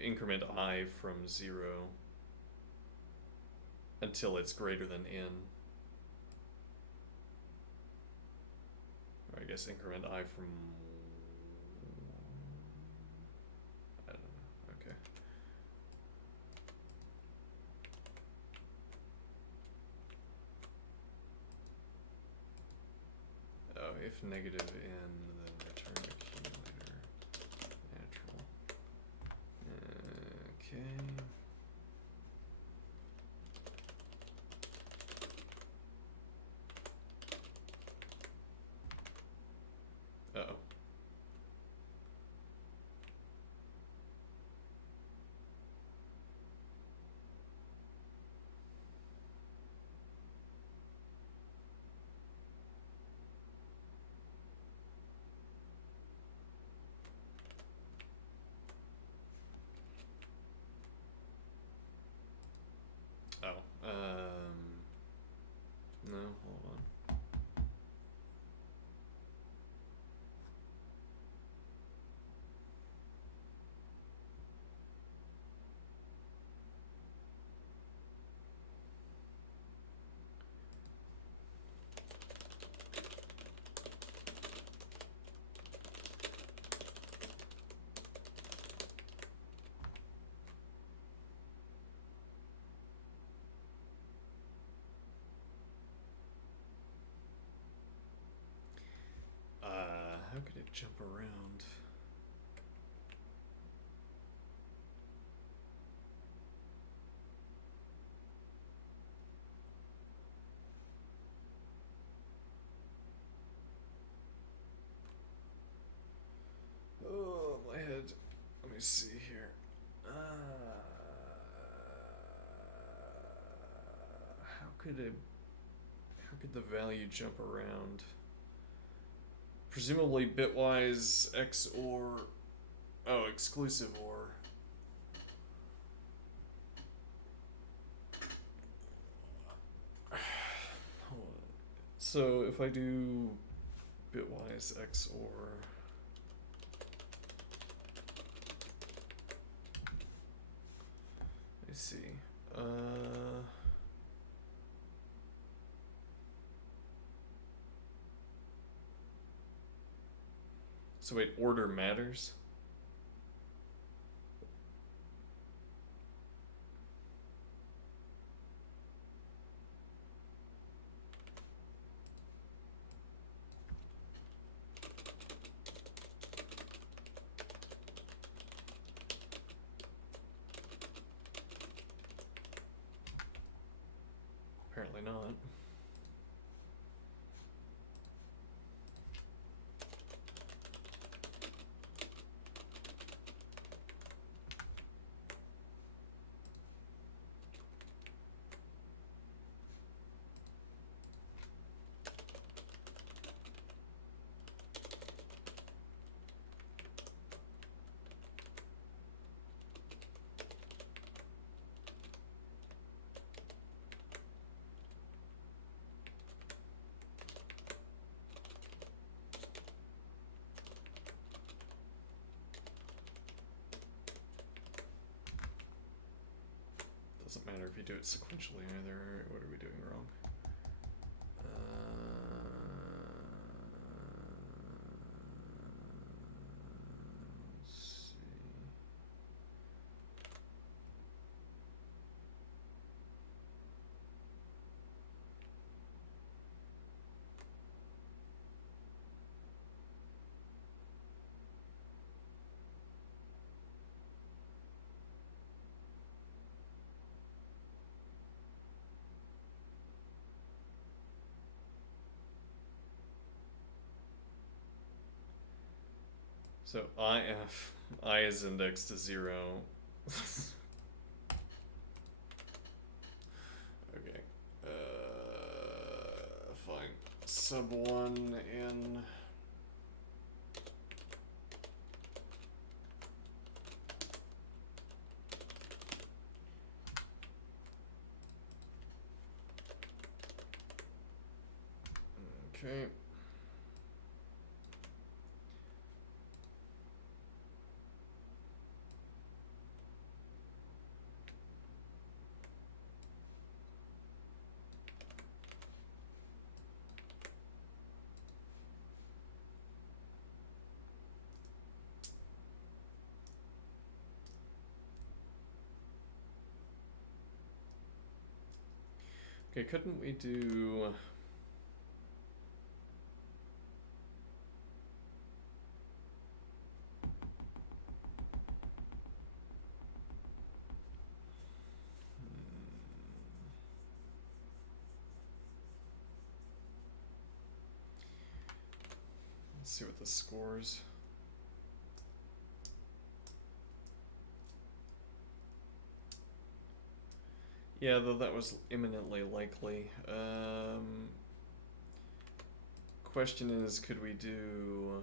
increment I from 0 until it's greater than n. Or I guess increment I from, I don't know, okay. Oh, if negative n, then return accumulator natural. Okay. Uh-oh. No, hold on. How could it jump around? Oh, my head. Let me see here. How could the value jump around? Presumably bitwise XOR, exclusive OR. So if I do bitwise XOR, let's see. So wait, order matters? Probably not. Doesn't matter if you do it sequentially either. What are we doing wrong? Let's see. So I is indexed to 0. Okay. Fine. Sub 1 in. Okay. Okay, couldn't we do... Let's see what the scores. Yeah, though that was imminently likely. Question is, could we do...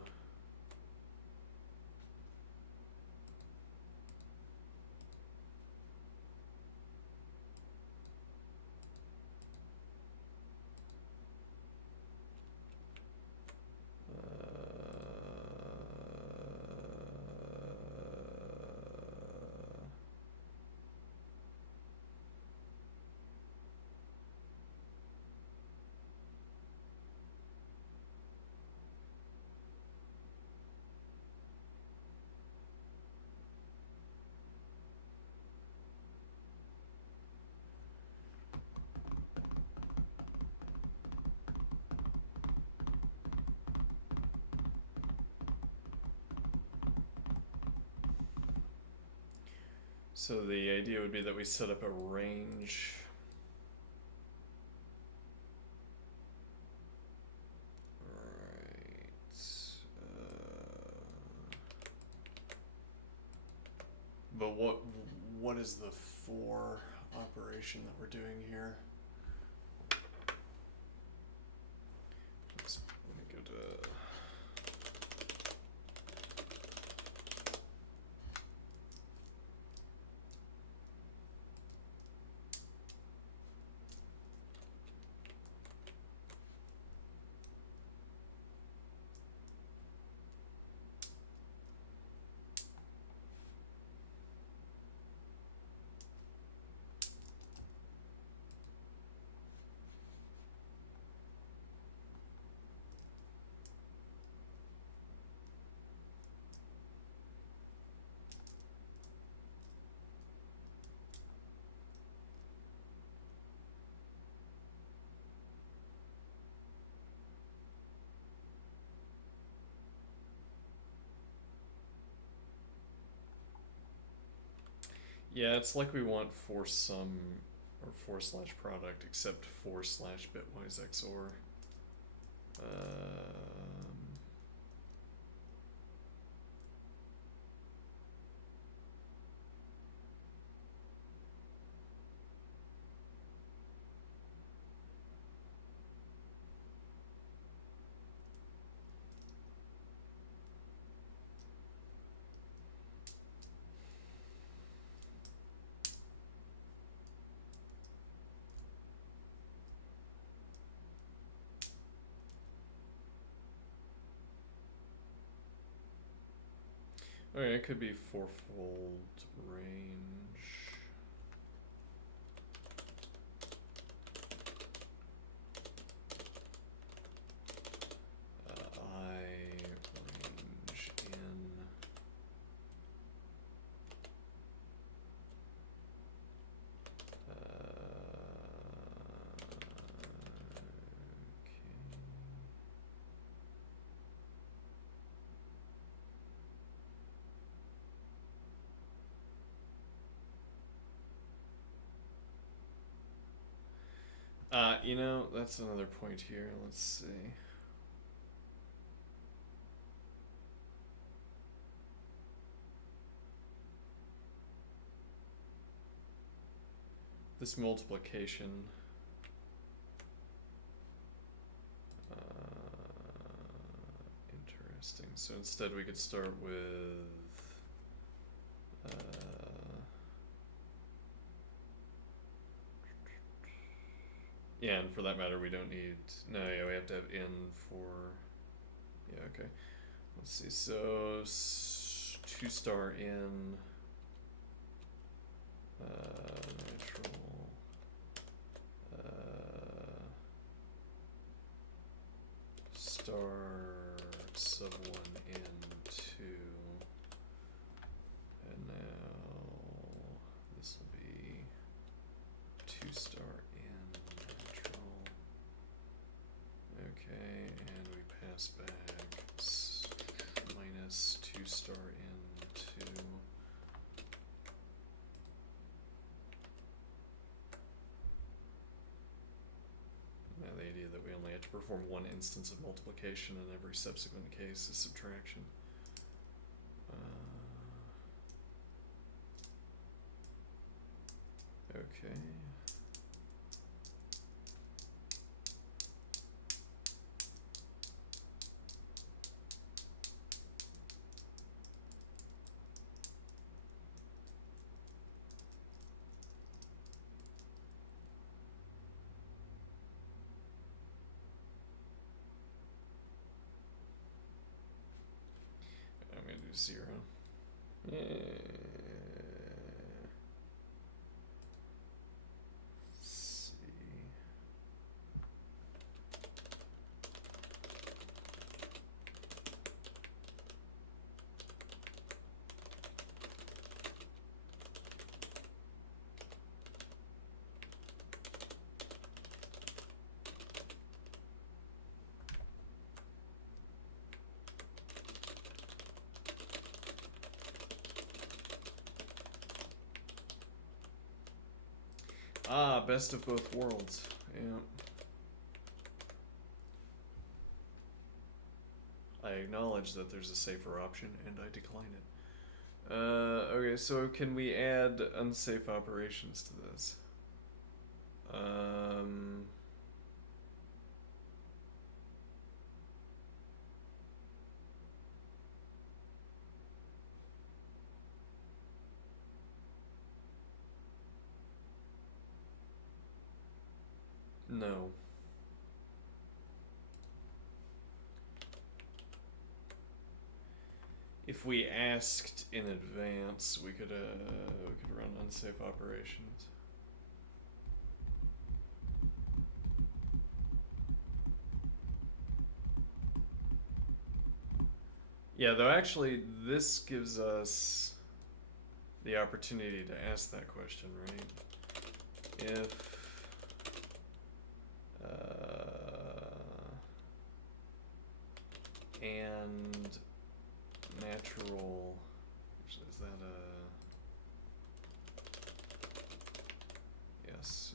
So the idea would be that we set up a range. Right. But what is the for operation that we're doing here? Let me go to... Yeah, it's like we want for some or /product except /bitwise XOR. Okay, it could be fourfold range. I range in. You know, that's another point here. Let's see. This multiplication. Interesting. So instead we could start with. Yeah, and for that matter, we don't need. No, yeah, we have to have in for. Yeah, okay. Let's see. So 2 in. Natural. Star sub 1 in 2. And now this will be 2 in natural. Okay, and we pass back minus 2 in 2. Now the idea that we only have to perform one instance of multiplication in every subsequent case is subtraction. Okay. I'm gonna do 0. Let's see. Best of both worlds. Yeah. I acknowledge that there's a safer option, and I decline it. Okay, so can we add unsafe operations to this? No. If we asked in advance, we could run unsafe operations. Yeah, though actually this gives us the opportunity to ask that question, right? If and natural, is that a yes?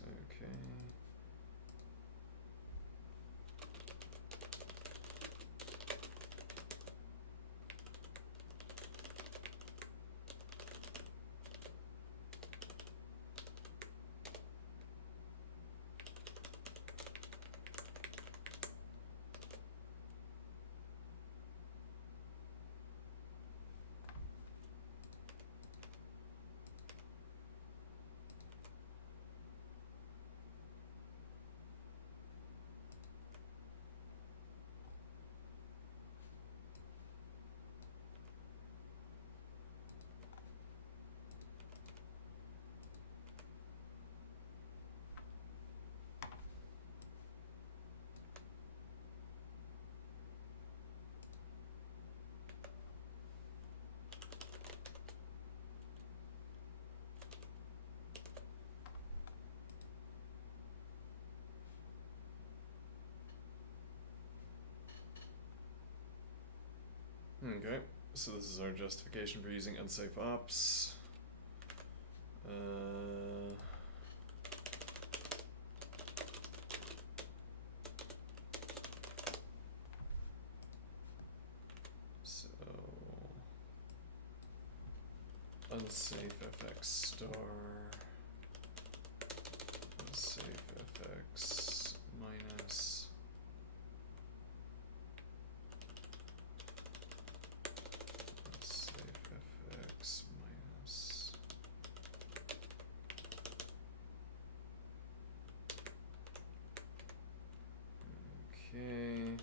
Okay, so this is our justification for using unsafe ops. So unsafe fx star, unsafe fx minus unsafe fx minus. Okay.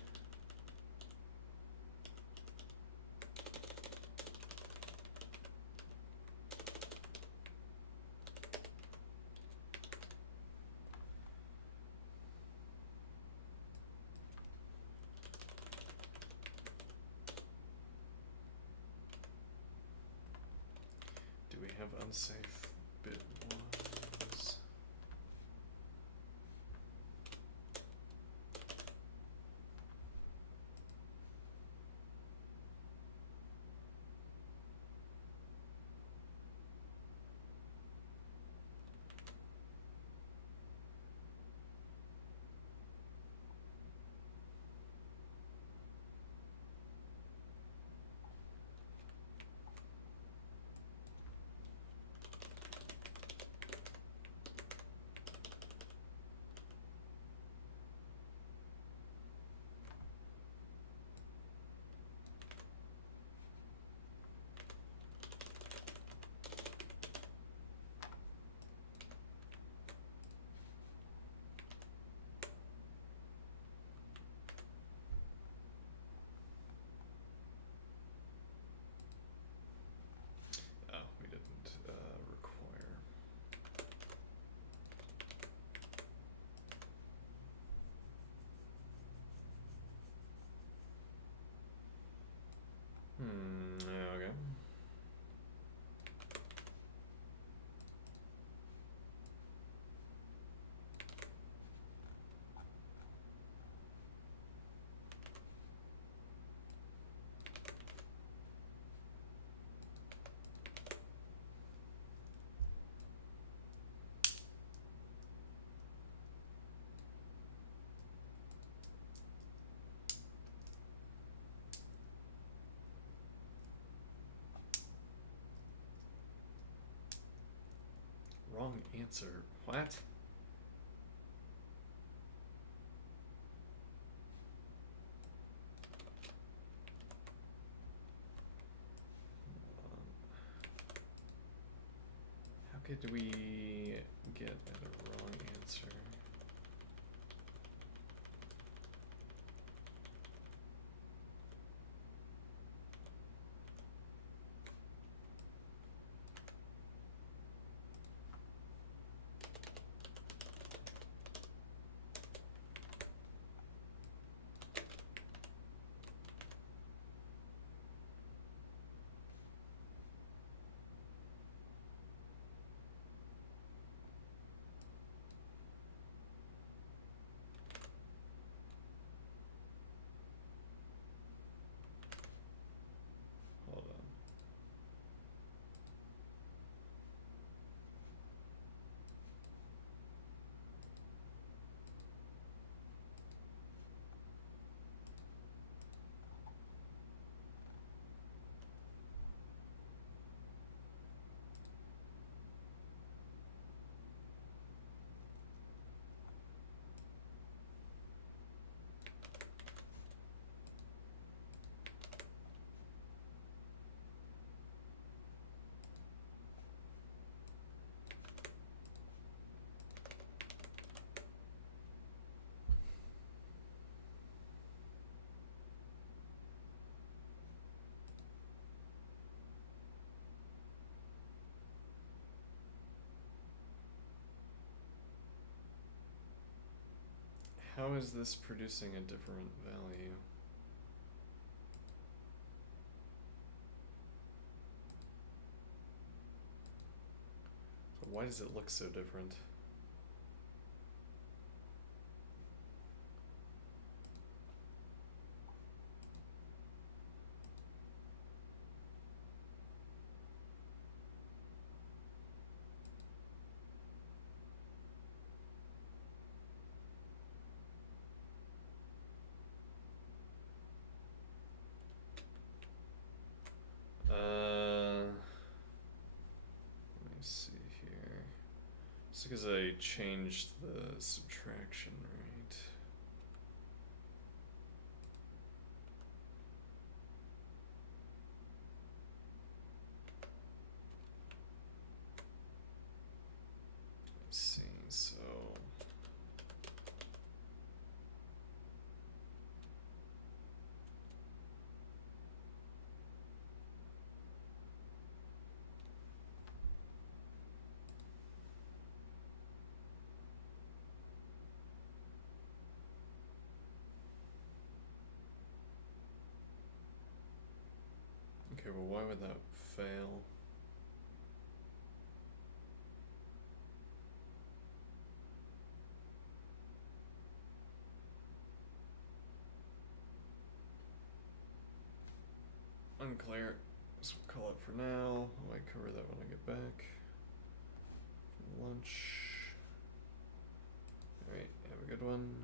Do we have unsafe bitwise? Oh, we didn't require. Yeah, okay. Wrong answer. What? How could we get at a wrong answer? Hold on. How is this producing a different value? So why does it look so different? Let me see here. It's because I changed the subtraction rate. Let's see, so okay, well, why would that fail? Unclear. So we'll call it for now. I might cover that when I get back from lunch. Alright, have a good one.